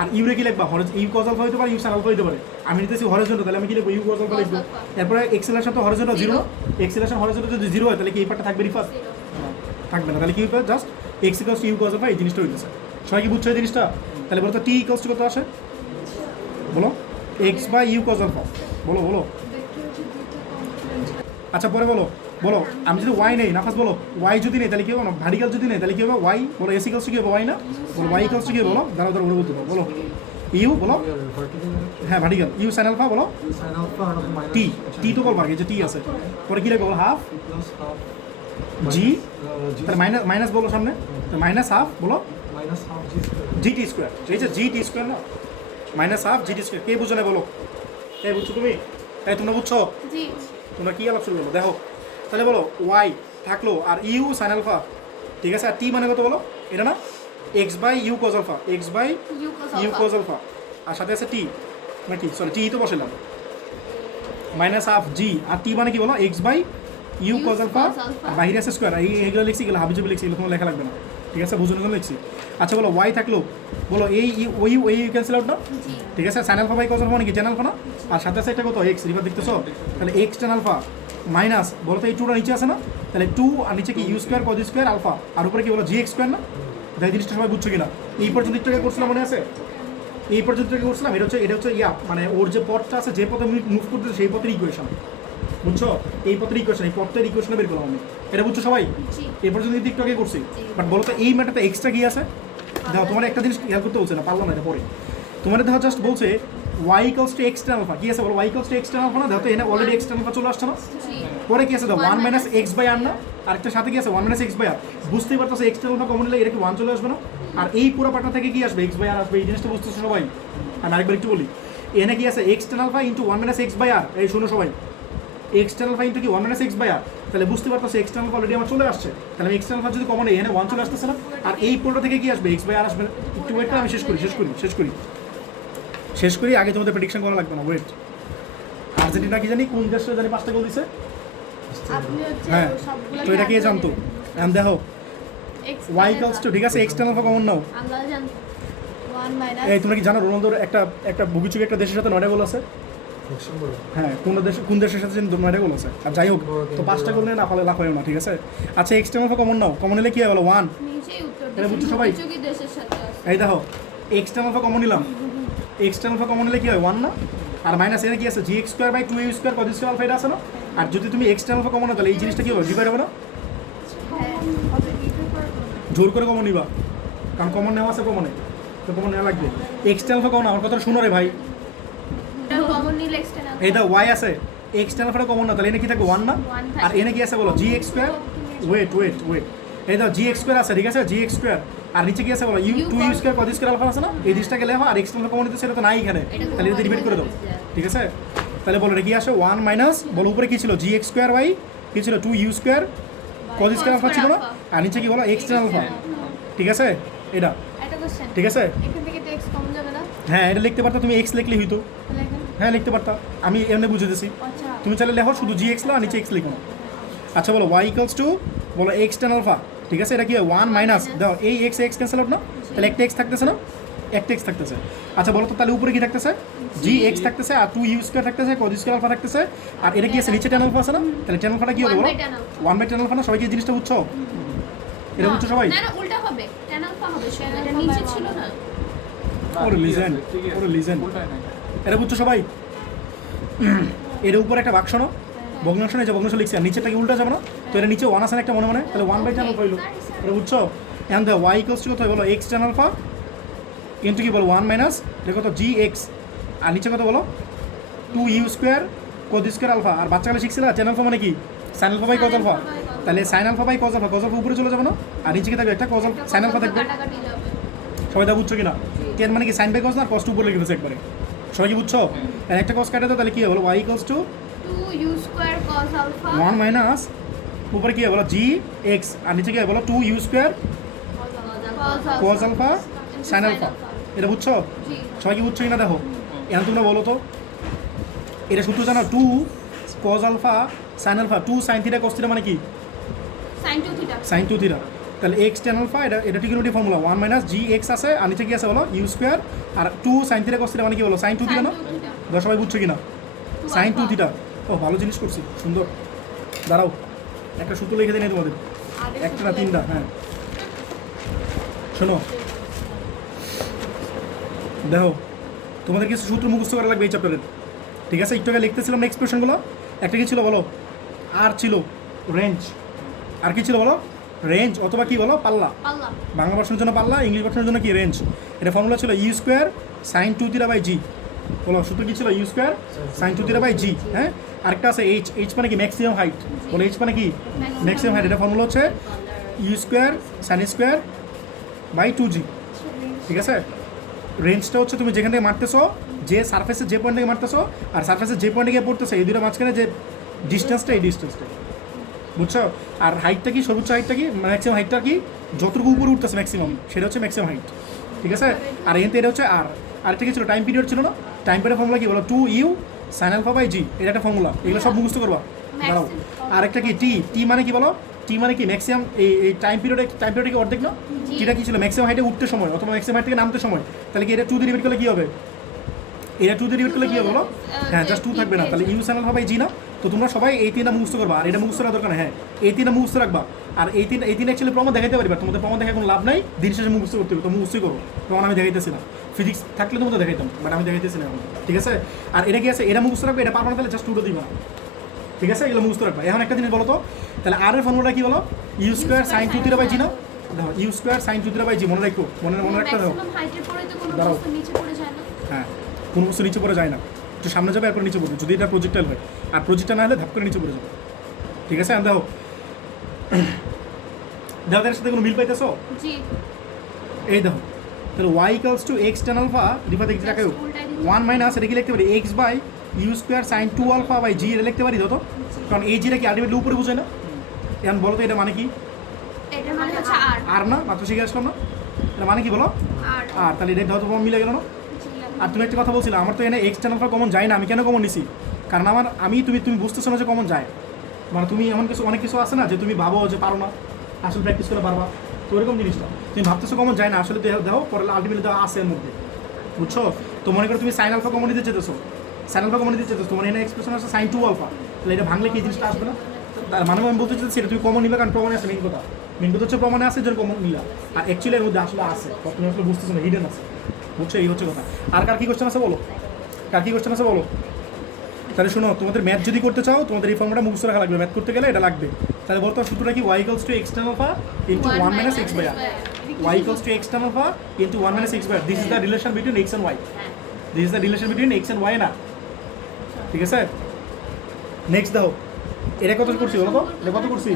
আর ইউ রে কি লিখবা ইউ কজ আলফা হতে পারে, ইউ সাইন আলফা হতে পারে। আমি নিতেছি হরিজন্টাল, তাহলে আমি কি লিখবো ইউ কজ আলফা লিখবো। এরপরে এক্সেলারেশন তো হরিজন্টাল 0, এক্সেলারেশন হরিজন্টাল যদি 0 হয় তাহলে কি এই পার্টটা থাকবে রিফার থাকবে না, তাহলে কি হবে just X equals to U cos alpha, এই জিনিসটা হইতেছে। সবাই কি বুঝছো এই জিনিসটা? তাহলে বলো তো টি ইকুয়ালস টু কত আসে বলো X by U cos alpha, বলো। আচ্ছা পরে বলো আমি যদি ওয়াই নেই না, ফার্স্ট বলো ওয়াই যদি নেই তাহলে কি হবে না, ভার্টিক্যাল যদি নেই তাহলে কি হবে ওয়াই, বলো এস ইকুয়ালস টু কি হবে ওয়াই না, বলো ওয়াই ইকুয়ালস টু কি বলো দাঁড়াও বলতে বলো ইউ বলো হ্যাঁ ভার্টিক্যাল ইউ সাইন আলফা বলো সাইন আলফা আর মাইনাস টি তো বলবো আগে যে টি আছে, পরে কি লাগবে বলো হাফ প্লাস হাফ জি, তাহলে মাইনাস বলো সামনে, মাইনাস হাফ বলো মাইনাস হাফ জি জি টি স্কোয়ার, এই যে জি টি স্কোয়ার না, মাইনাস হাফ জি টি স্কোয়ার। কে বুঝো না বলো, এই বুঝছো তুমি, এই তোমরা বুঝছো, জি তোমরা কি আলাপ শুরু করবো দেখো। তাহলে বলো ওয়াই থাকলো আর ইউ সাইন আলফা, ঠিক আছে? আর টি মানে কত বলো এটা না X by U cos alpha, X by U cos alpha, আর সাথে আছে টি মানে কি সরি টি তো বসালাম মাইনাস হাফ জি, আর টি মানে কি বলো X by U cos alpha, আর বাইরে আছে স্কোয়ার, এইগুলো লিখছি, এগুলো হাবিজাবি লিখছি, এগুলো তোমার লেখা লাগবে না, ঠিক আছে? বুঝুন এগুলো লিখছি। আচ্ছা বলো ওয়াই থাকলো, বলো এই ইউ ক্যান্সেল আউট না, জি ঠিক আছে? Sine alpha by cos alpha মানে কি টেন আলফা না, আর সাথে আছে এটা কত এক্স, রিভার দেখতেছো, তাহলে এক্স টেন আলফা মাইনাস বলো তো এই টুটা নিচে আছে না, তাহলে 2 আর নিচে কি U square cos square alpha, আর উপরে কি বলো জি এক্স স্কোয়ার না। তাই জিনিসটা সবাই বুঝছো কিনা? এই পর্যন্ত একটু আগে করছিলাম মনে আছে, এই পর্যন্ত আগে করছিলাম, এটা হচ্ছে মানে ওর যে পথটা আছে যে পথে মুভ করতেছে সেই পথের ইকুয়েশন, বুঝছো? এই পথের ইকুয়েশন, এই পথের ইকুয়েশন বের করলাম আমি, এটা বুঝছো সবাই? জি এই পর্যন্ত একটু আগে করছি, বাট বলো তো এই ম্যাটারটা এক্সট্রা কি আছে, দেখো তোমার একটা জিনিস খেয়াল করতে বলছে না, পারলাম না এটা পরে, তোমার দেখো জাস্ট বলছে Y equals to X tan alpha, কি আছে বলো Y equals to X tan alpha না, দেখো তো এখানে অলরেডি এক্স টেন আলফা চলে আসছে না, জি পরে কি আছে দাও 1 মাইনাস এক্স বাই আর না, আরেকটা সাথে কি আছে 1 মাইনাস এক্স বাই আর, বুঝতেই পারতেছো এক্স টেন আলফা কমন নিলে এটা কি 1 চলে আসবে না, আর এই পুরো পার্টটা থেকে কি আসবে এক্স বাই আর আসবে, এই জিনিসটা বুঝতেছো সবাই? আমি আরেকবার একটু বলি, এখানে কি আছে X tan alpha into 1 minus X by R, এই শোনো সবাই এক্স টেন আলফা ইন্টু কি 1 মাইনাস এক্স বাই আর, তাহলে বুঝতে পারতেছো এক্স টেন আলফা অলরেডি আমার চলে আসছে, তাহলে আমি এক্স টেন আলফা যদি কমন এখানে 1 চলে আসতেছে না, আর এই পুরোটা থেকে কি আসবে এক্স বাই আর আসবে। একটু ওয়েট করে আমি শেষ করি আগে তোমাদের প্রেডিকশন করা লাগবে না, ওয়েট। আর্জেন্টিনা কি জানি কোন দেশে জানি 5টা গোল দিছে, আপনি হচ্ছে হ্যাঁ সবগুলো তো এটা কে জানতো? দেখো y ইকুয়ালস টু ঠিক আছে এক্সটার্নাল আলফা কমন নাও আল্লাহ জান 1 মাইনাস এই তোমরা কি জানো রোনালদোর একটা ভুগিচুকি একটা দেশের সাথে 9টা গোল আছে Luxembourg. হ্যাঁ কোন দেশের সাথে যেন 9টা গোল আছে আর যাই হোক তো 5টা গোল নিয়ে না ফলে লাভ হয় না ঠিক আছে আচ্ছা এক্সটার্নাল আলফা কমন নাও কমন নিলে কি হবে 1 নিচেই উত্তর এটা বুঝছো সবাই? চুকি দেশের সাথে আছে এই দেখো এক্সটার্নাল আলফা কমন নিলাম এক্সটার্নাল আলফা কমন নিলে কি হয় 1 না আর মাইনাস এখানে কি আছে gx square by 2a square cos square alpha এটা আছে না আর যদি তুমি এক্সটার্নাল আলফা কমন নাও তাহলে এই জিনিসটা কি হবে ডিভাইড হবে না হ্যাঁ হবে ডিভাইড করব জোর করে কমন নিবা কারণ কমন নেওয়া আছে কমনে তো কমন নেওয়া লাগবে এক্সটার্নাল আলফা কমন আমার কথাটা শুনো রে ভাই এটা কমন নিলে এক্সটার্নাল এই দা y আছে এক্সটার্নাল আলফাটা কমন না তাহলে এনে কি থাকবে 1 না One থাকবে। আর এনে কি আছে বলো gx স্কয়ার ওয়েট এই দাও gx স্কয়ার আছে ঠিক আছে gx স্কয়ার আর নিচে কি আছে বলো u 2u square cos square alpha আছে না এই জিনিসটাকে লেখো আর এক্সটার্নাল কমন নিতে সেটা তো নাই এখানে তাহলে এটা ডিভাইড করে দাও ঠিক আছে তাহলে বলো এটা কি আসে 1 মাইনাস বলো উপরে কি ছিল gx স্কয়ার বাই কি ছিল 2u square cos square alpha ছিল না আর নিচে কি বলো এক্সটার্নাল আলফা ঠিক আছে এটা এটা কোশ্চেন ঠিক আছে এখান থেকে তো x কমন যাবে না হ্যাঁ এটা লিখতে পারতা তুমি x লিখলে হইতো তাহলে এখানে হ্যাঁ লিখতে পারতা আমি এমনি বুঝে দিছি আচ্ছা তুমি চাইলে লেখো শুধু gx লো আর নিচে x লিখো আচ্ছা বলো y ইকুয়ালস টু বলো x tan আলফা ঠিক আছে এটা কি 1 মাইনাস দাও এই x ক্যান্সেল আউট না তাহলে একটা x থাকতেছে না একটা x থাকতেছে আচ্ছা বলো তো তাহলে উপরে কি থাকতেছে gx থাকতেছে আর 2u স্কয়ার থাকতেছে cos স্কয়ার আলফা থাকতেছে আর এটা কি আছে নিচে tan আলফা আছে না তাহলে tan আলফাটা কি হবে বলো 1 বাই tan আলফা না সবাই কি এই জিনিসটা বুঝছো এটা বুঝছো সবাই না না উল্টা হবে tan আলফা হবে এটা নিচে ছিল না ওরে লিজেন্ড ওরে লিজেন্ড এটা বুঝছো সবাই এর উপরে একটা বাক্স না ভগ্নাংশ নেই যে ভগ্নাংশ লিখছি আর নিচেটা কি উল্টা যাবে না তো এটা নিচে 1 আছে না একটা মনে মনে তাহলে 1 বাই tan আলফা হইলো এটা বুঝছো and the y equals to কত বলো x tan আলফা ইনটু কি বলো 1 মাইনাস দেখো তো gx আর নিচে কত বলো 2u square cos square alpha আর বাচ্চাগুলো শিখছিল tan আলফা মানে কি sin alpha by cos alpha তাহলে sin alpha by cos alpha উপরে চলে যাবে না আর নিচে কি থাকবে একটা cos আলফা sin আলফা থাকবে কাটাকাটি যাবে সবাই তা বুঝছো কিনা tan মানে কি sin বাই cos না cos উপরে লিখে ফেলছে একবারে সবাই কি বুঝছো আর একটা cos কাটে দাও তাহলে কি হবে বলো y equals to 2u square cos alpha 1 minus উপরে কি হবে বলো gx আর নিচে কি হবে বলো 2u square cos alpha sin alpha এটা বুঝছো জি সবাই কি বুঝছো কিনা দেখো এখন তোমরা বলো তো এটা সূত্র জানো 2 cos alpha sin alpha 2 sin theta cos theta মানে কি sin 2 থিটা sin 2 থিটা তাহলে x tan আলফা এটা ট্রিগোনোমেট্রি ফর্মুলা 1 মাইনাস gx আছে আর নিচে কি আছে বলো u স্কয়ার আর 2 sin থিটা cos থিটা মানে কি বলো sin 2 থিটা না দাও সবাই বুঝছো কিনা sin 2 থিটা ও ভালো জিনিস করছি সুন্দর দাঁড়াও একটা সূত্র লিখে দিই তোমাদের একটা না তিনটা হ্যাঁ শোনো দেখো তোমাদের কিছু সূত্র মুখস্থ করা লাগবে এই চ্যাপ্টারের ঠিক আছে একটু আগে লিখতেছিলাম না এক্সপ্রেশনগুলো একটা কি ছিল বলো আর ছিল রেঞ্জ আর কি ছিল বলো রেঞ্জ অথবা কি বলো পাল্লা পাল্লা বাংলা ভার্সনের জন্য পাল্লা ইংলিশ ভার্সনের জন্য কি রেঞ্জ এটা ফর্মুলা ছিল u square sine 2 theta by g বলো সূত্র কি ছিল u square sine 2 theta by g হ্যাঁ আরেকটা আছে এইচ মানে কি ম্যাক্সিমাম হাইট বলো এইচ মানে কি ম্যাক্সিমাম হাইট এটা ফর্মুলা হচ্ছে U square sine square by 2g ঠিক আছে রেঞ্জটা হচ্ছে তুমি যেখান থেকে মারতেছো যে সারফেসে যে পয়েন্ট থেকে মারতেছো আর সারফেসে যে পয়েন্টে গিয়ে পড়তেছো এই দুটো মাঝখানে যে ডিস্টেন্সটা এই ডিস্টেন্সটা বুঝছো আর হাইটটা কি সর্বোচ্চ হাইটটা কি ম্যাক্সিমাম হাইটটা কি যতটুকু উপরে উঠতেছে ম্যাক্সিমাম সেটা হচ্ছে ম্যাক্সিমাম হাইট ঠিক আছে আর এনতে এটা হচ্ছে আর আরেকটা কি ছিল টাইম পিরিয়ড ছিল না টাইম পিরিয়ড ফর্মুলা কি বলো 2u sin alpha by g এটা একটা ফর্মুলা এগুলো সব মুখস্থ করবা দাঁড়াও আরেকটা কি টি মানে কি বলো টি মানে কি ম্যাক্সিমাম এই টাইম পিরিয়ডে কি অর্ধেক না টিটা কি ছিল ম্যাক্সিমাম হাইটে উঠতে সময় অথবা ম্যাক্সিমাম হাইট থেকে নামতে সময় তাহলে কি এটা 2 দিয়ে ডিভাইড করলে কি হবে এটা 2 দিয়ে ডিভাইড করলে কি হবে বলো হ্যাঁ জাস্ট 2 থাকবে না তাহলে you sin alpha by g না তো তোমরা সবাই এই তিনটা মুখস্থ করবা আর এটা মুখস্থ করার দরকার হ্যাঁ এই তিনটা মুখস্থ রাখবা আর এই তিন অ্যাকচুয়ালি প্রমাণ দেখাইতে পারবা তোমাদের প্রমাণ দেখা কোনো লাভ নাই দিন শেষে মুখস্থ করতে হবে তো মুখস্থই করো প্রমাণ আমি দেখাইতেছি না ফিজিক্স থাকলে তোমাদের দেখাইতাম বাট আমি দেখাইতেছি না এখন ঠিক আছে আর এটা কি আছে এটা মুখস্থ রাখবে এটা পারবা না তাহলে জাস্ট টুটো দিবা ঠিক আছে এগুলো মুখস্থ রাখবা এখন একটা জিনিস বলো তো তাহলে আর এর ফর্মুলা কি বলো you square sine 2 theta by g না দেখো u square sine 2 theta by g মনে রাখো মনে রাখতে দাও ম্যাক্সিমাম হাইটের পরে তো কোনো দাঁড়াও। বস্তু নিচে পড়ে যায় না হ্যাঁ কোনো বস্তু নিচে পড়ে যায় না একটু সামনে যাবে এরপর নিচে পড়বে যদি এটা প্রজেক্টাইল হয় আর প্রজেক্টাইল না হলে ধাপ করে নিচে পড়ে যাবে ঠিক আছে দেখো দাদার সাথে কোনো মিল পাইতেছো জি এই দেখো তাহলে y equals to x tan alpha ডিফা দেখতে রাখো 1 মাইনাস এটা কি লিখতে পারি x by u square sin 2 alpha by g এটা লিখতে পারি তো কারণ এই জিটা কি আলটিমেটলি উপরে বোঝায় না এখন বলো তো এটা মানে কি এটা মানে হচ্ছে আর আর না মাত্র শিখে আসলাম না এটা মানে কি বলো আর আর তাহলে এটা ধরো মিলে গেল না জি, আর তুমি একটা কথা বলছিলে আমার তো এনে এক্স চ্যানেল কমন যায় না আমি কেন কমন নিছি কারণ আমার তুমি বুঝতেছো না যে কমন যায় মানে তুমি এমন কিছু অনেক কিছু আছে না যে তুমি ভাবো যে পারো না আসলে প্র্যাকটিস করে পারবা তো ওরকম জিনিসটা তুমি ভাবতেছো কমন যায় না, আসলে দেখো পরে আলটিমেটলি দেওয়া আছে এর মধ্যে, বুঝছো? তো মনে করো তুমি সাইন আলফা কমন দিতে চেতেছো, সাইন আলফা কমন দিতে চেতেছো, তোমার এখানে এক্সপ্রেশন আছে সাইন 2 আলফা, তাহলে এটা ভাঙলে কি এই জিনিসটা আসবে না? তার মানে আমি বলতে চাইছি সেটা তুমি কমন নিবে, কারণ প্রমাণে আছে, মেইন কথা হচ্ছে প্রমাণে আছে যেন কমন নিলা, আর অ্যাকচুয়ালি এর মধ্যে আসলে আছে, তুমি আসলে বুঝতেছো না, হিডেন আছে, বুঝছো? এই হচ্ছে কথা। আর কার কি কোশ্চেন আছে বলো, কার কি কোশ্চেন আছে বলো? তাহলে শোনো, তোমাদের ম্যাথ যদি করতে চাও তোমাদের এই ফর্মুলাটা মুখস্থ রাখা লাগবে, ম্যাথ করতে গেলে এটা লাগবে। তাহলে বলতো সূত্রটা কি, y equals to x tan alpha into 1 minus x by r, y equals to x tan alpha into 1 minus x by r, this is the relation between x and y, this is the relation between x and y না, ঠিক আছে? Next দাও, এটা কত করছি বলো তো, এটা কত করছি?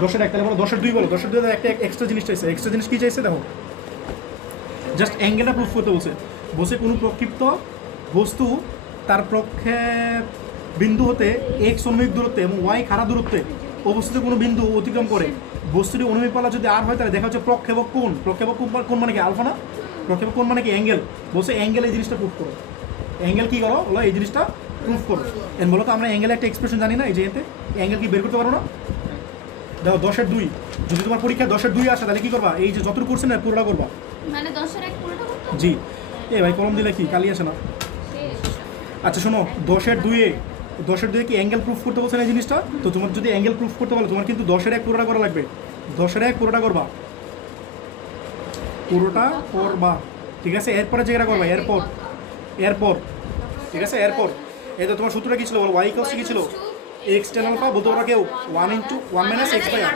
10-এর 1, তাহলে বলো 10-এর 2 বলো, 10-এর 2 একটা এক্সট্রা জিনিস চাইছে, এক্সট্রা জিনিস কি চাইছে দেখো, জাস্ট অ্যাঙ্গেলটা প্রুফ করতে বলছে, বসে কোনো প্রক্ষিপ্ত বস্তু তার প্রক্ষেপ বিন্দু হতে x অনুমিক দূরত্বে এবং y খাড়া দূরত্বে অবস্থিত কোনো বিন্দু অতিক্রম করে, বস্তুটি অনুমিক পাল্লা যদি আর হয় তাহলে দেখা হচ্ছে প্রক্ষেপক কোণ, প্রক্ষেপক কোণ মানে কি আলফা না, প্রক্ষেপক কোণ মানে কি অ্যাঙ্গেল, বসে অ্যাঙ্গেল এই জিনিসটা প্রুফ করো, অ্যাঙ্গেল কী করো বলো, এই জিনিসটা প্রুফ করো। এর বলো তো আমরা অ্যাঙ্গেলে একটা এক্সপ্রেশন জানি না, এই যে এতে অ্যাঙ্গেল কি বের করতে পারো না? দেখো 10-এর 2, যদি তোমার পরীক্ষায় 10-এর 2 আসে তাহলে কী করবা, এই যে যতটুকু করছে না পুরোটা করবা। মানে 10-এর 1 পুরোটা করতে হবে? জি, এ ভাই কলম দিলে কি কালি আসে না? আচ্ছা শোনো, 10-এর 2 কি অ্যাঙ্গেল প্রুফ করতে বলছে না এই জিনিসটা, তো তোমার যদি অ্যাঙ্গেল প্রুফ করতে বলো তোমার কিন্তু 10-এর 1 পুরোটা করা লাগবে, 10-এর 1 পুরোটা করবা, পুরোটা করবা, ঠিক আছে? এরপরে যেটা করবা, এরপর ঠিক আছে, এরপর এই তো তোমার সূত্রটা কী ছিল বলো, y equals to কী ছিল, x tan alpha বলতে পারো কেউ 1 into 1 minus x by r।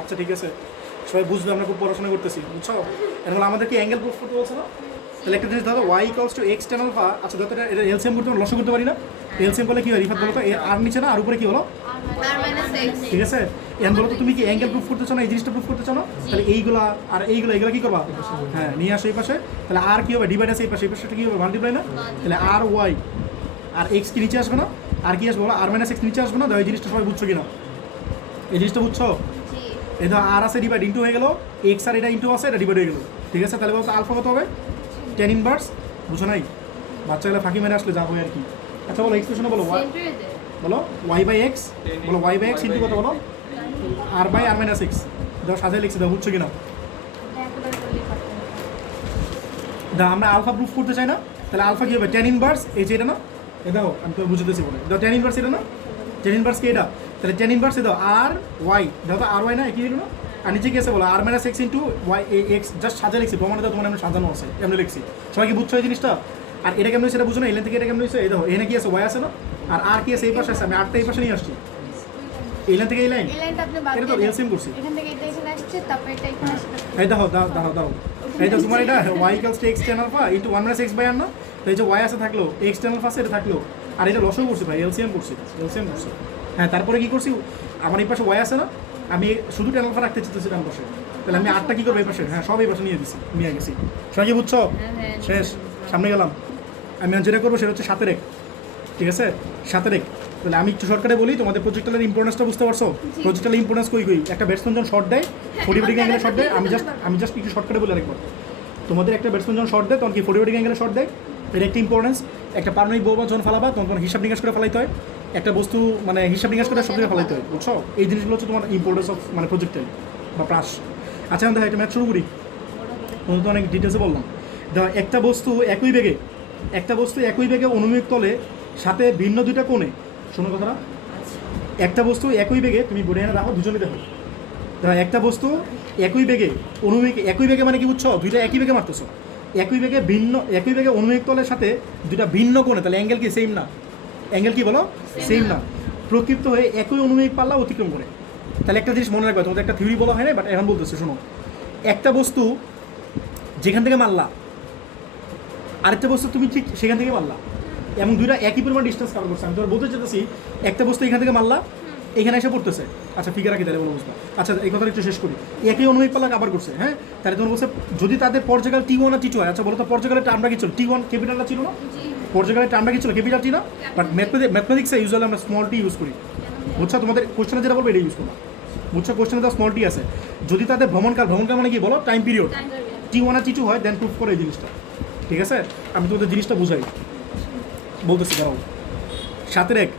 আচ্ছা ঠিক আছে, সবাই বুঝবে, আমরা খুব পড়াশোনা করতেছি, বুঝছো? এখন আমাদেরকে অ্যাঙ্গেল প্রুফ করতে বলছে না, তাহলে একটা জিনিস ধরো y equals to x tan alpha, আচ্ছা যত এটা এলসিএম করতে লসও করতে পারি না, এলসিএম করলে কি হয় রিফাত বলো তো, আর নিচে না আর উপরে কি হলো, ঠিক আছে? এখন বলো তো তুমি কি অ্যাঙ্গেল প্রুফ করতে চাও না এই জিনিসটা প্রুফ করতে চাও না, তাহলে এইগুলা আর এইগুলা কি করবা, হ্যাঁ নিয়ে আসো এই পাশে, তাহলে আর কি হবে ডিভাইড আছে এই পাশে, এই পাশে কি হবে মাল্টিপ্লাই না, তাহলে আর ওয়াই আর এক্স কি নিচে আসবে না, আর কি আসবে বলো, আর মাইনাস এক্স নিচে আসবে না, এই জিনিসটা সবাই বুঝছো কিনা, এই জিনিসটা বুঝছো? এই ধর আর আছে ডিভাইড ইন্টু হয়ে গেল, এক্স আর এটা ইন্টু আছে এটা ডিভাইড হয়ে গেল, ঠিক আছে? তাহলে বলতো আলফা কত হবে, tan ইনভার্স, বুঝো নাই? বাচ্চাগুলো ফাঁকি মেরে আসলে যা হয় আর কি। আচ্ছা বলো এক্সপ্রেশনে বলো বলো y বাই এক্স, বলো y বাই এক্স ইন্টু কত বলো, আর বাই আর মাইনাস এক্স, দাও সাজাই লিখছি, দাও বুঝছো কিনা? দা আমরা আলফা প্রুফ করতে চাই না, তাহলে আলফা কী হবে, tan ইনভার্স, এই যে এটা না, এ দেখো আমি তো বুঝতেছি বলে দাও, tan ইনভার্স এটা না, tan ইনভার্স কি এটা, তাহলে tan ইনভার্স এ দাও আর ওয়াই, দাও তো আর ওয়াই না একই হলো না, আর নিচে কি আছে বলো আর minus x into y x, just সাজা লিখছি, প্রমাণে দাও তোমার এমনি সাজানো আছে, এমনি লিখছি, সবাই কি বুঝছো এই জিনিসটা? আর এটা কেমন সেটা বুঝো না, এলেন থেকে এটা কেমন হয়েছে, এই দেখো এখানে কি আছে ওয়াই আছে না, আর কি আছে এই পাশে আছে, আমি আরটা এই পাশে নিয়ে আসছি, এই লাইন থেকে এই লাইন, এটা তো এলসিএম করছি, এখান থেকে এটা এখানে আসছে, তারপর এটা এখানে আসছে, এই দাও এই তো তোমার এটা y equals to x tan alpha into 1 minus x by r না, তো এই যে y আছে থাকলো, x tan alpha আছে এটা থাকলো, আর এটা লসও করছি ভাই, এলসিএম করছি, হ্যাঁ তারপরে কি করছি, আমার এই পাশে y আছে না, আমি শুধু tan alpha রাখতে চাইতেছি ডান পাশে, তাহলে আমি আটটা কী করবো এই পাশে, হ্যাঁ সব এই পাশে নিয়ে গেছি, সবাই কি বুঝছো? শেষ, সামনে গেলাম, আমি যেটা করবো সেটা হচ্ছে 7-এর 1, ঠিক আছে? 7-এর 1, তাহলে আমি একটু শর্টকাটে বলি, তোমাদের প্রজেক্টরের ইম্পর্টেন্সটা বুঝতে পারছো? প্রজেক্টরের ইম্পর্টেন্স কই একটা ব্যাটসম্যান যখন শর্ট দেয় 40 ডিগ্রি অ্যাঙ্গেলে শর্ট দেয়, আমি জাস্ট একটু শর্টকাটে বলে রাখবো, তোমাদের একটা ব্যাটসম্যান যখন শর্ট দেয় তখন কি 40 ডিগ্রি অ্যাঙ্গেলে শর্ট দেয়, এটা একটা ইম্পর্টেন্স। একটা পারমাণবিক বোমা যখন ফালাবা তখন হিসাব নিকাশ করে ফেলাইতে হয়, একটা বস্তু মানে হিসাব নিকাশ করে সব জায়গায় ফেলাইতে হয়, বুঝছো? এই জিনিসগুলো হচ্ছে তোমার ইম্পর্টেন্স অফ মানে প্রজেক্টাইল বা প্রাস। আচ্ছা এখন দেখো একটা ম্যাথ শুরু করি, তোমাদের তো অনেক ডিটেলসে বললাম। দেখো একটা বস্তু একই বেগে অনুমিক তলে সাথে ভিন্ন দুইটা কোণে, শোনো কথাটা, একটা বস্তু একই বেগে, তুমি বোর্ডে এনে রাখো দুজনে দেখো, দেখো একটা বস্তু একই বেগে মানে কি বুঝছো, দুইটা একই বেগে মারতেছো, একই বেগে অনুমিক তলের সাথে দুইটা ভিন্ন কোণে, তাহলে অ্যাঙ্গেল কি সেম না, অ্যাঙ্গেল কি বলো সেম না, প্রক্ষিপ্ত হয়ে একই অনুমিক পাল্লা অতিক্রম করে। তাহলে একটা জিনিস মনে রাখবে, তোমাদের একটা থিওরি বলা হয় না, বাট এখন বলতেছে শোনো, একটা বস্তু যেখান থেকে মারলা আরেকটা বস্তু তুমি ঠিক সেখান থেকে মারলা, এবং দুইটা একই পরিমাণ ডিস্টেন্স কাভার করছে, আমি তোমার বলতে চাইতেছি একটা বস্তু এখান থেকে মারলা এখানে এসে পড়তেছে, আচ্ছা ফিগার রাখি তাহলে বলো বুঝবা। আচ্ছা এই কথাটা একটু শেষ করি, একই অনুমিক পাল্লা কাভার করছে, হ্যাঁ তাহলে তোমার বলছে যদি তাদের পর্যায়কাল T1 আর T2 হয়, আচ্ছা বলো তো পর্যায়কালের টার্মটা কি ছিল, T1 ক্যাপিটালটা ছিল না, পর্যায়কালের টার্মটা কি ছিল ক্যাপিটাল টি না, বাট ম্যাথমেটিক্সে ইউজুয়ালি আমরা স্মল টি ইউজ করি, বুঝছো? তোমাদের কোশ্চেনে যেটা বলবো এটা ইউজ করবা, বুঝছো? কোশ্চেনে তো স্মল টি আছে, যদি তাদের ভ্রমণকাল মানে কি বলো টাইম পিরিয়ড T1 আর T2 হয় দেন প্রুফ করে এই জিনিসটা, ঠিক আছে? আমি তোমাদের জিনিসটা বুঝাই বলতেছি, দাঁড়াও 7-এর 1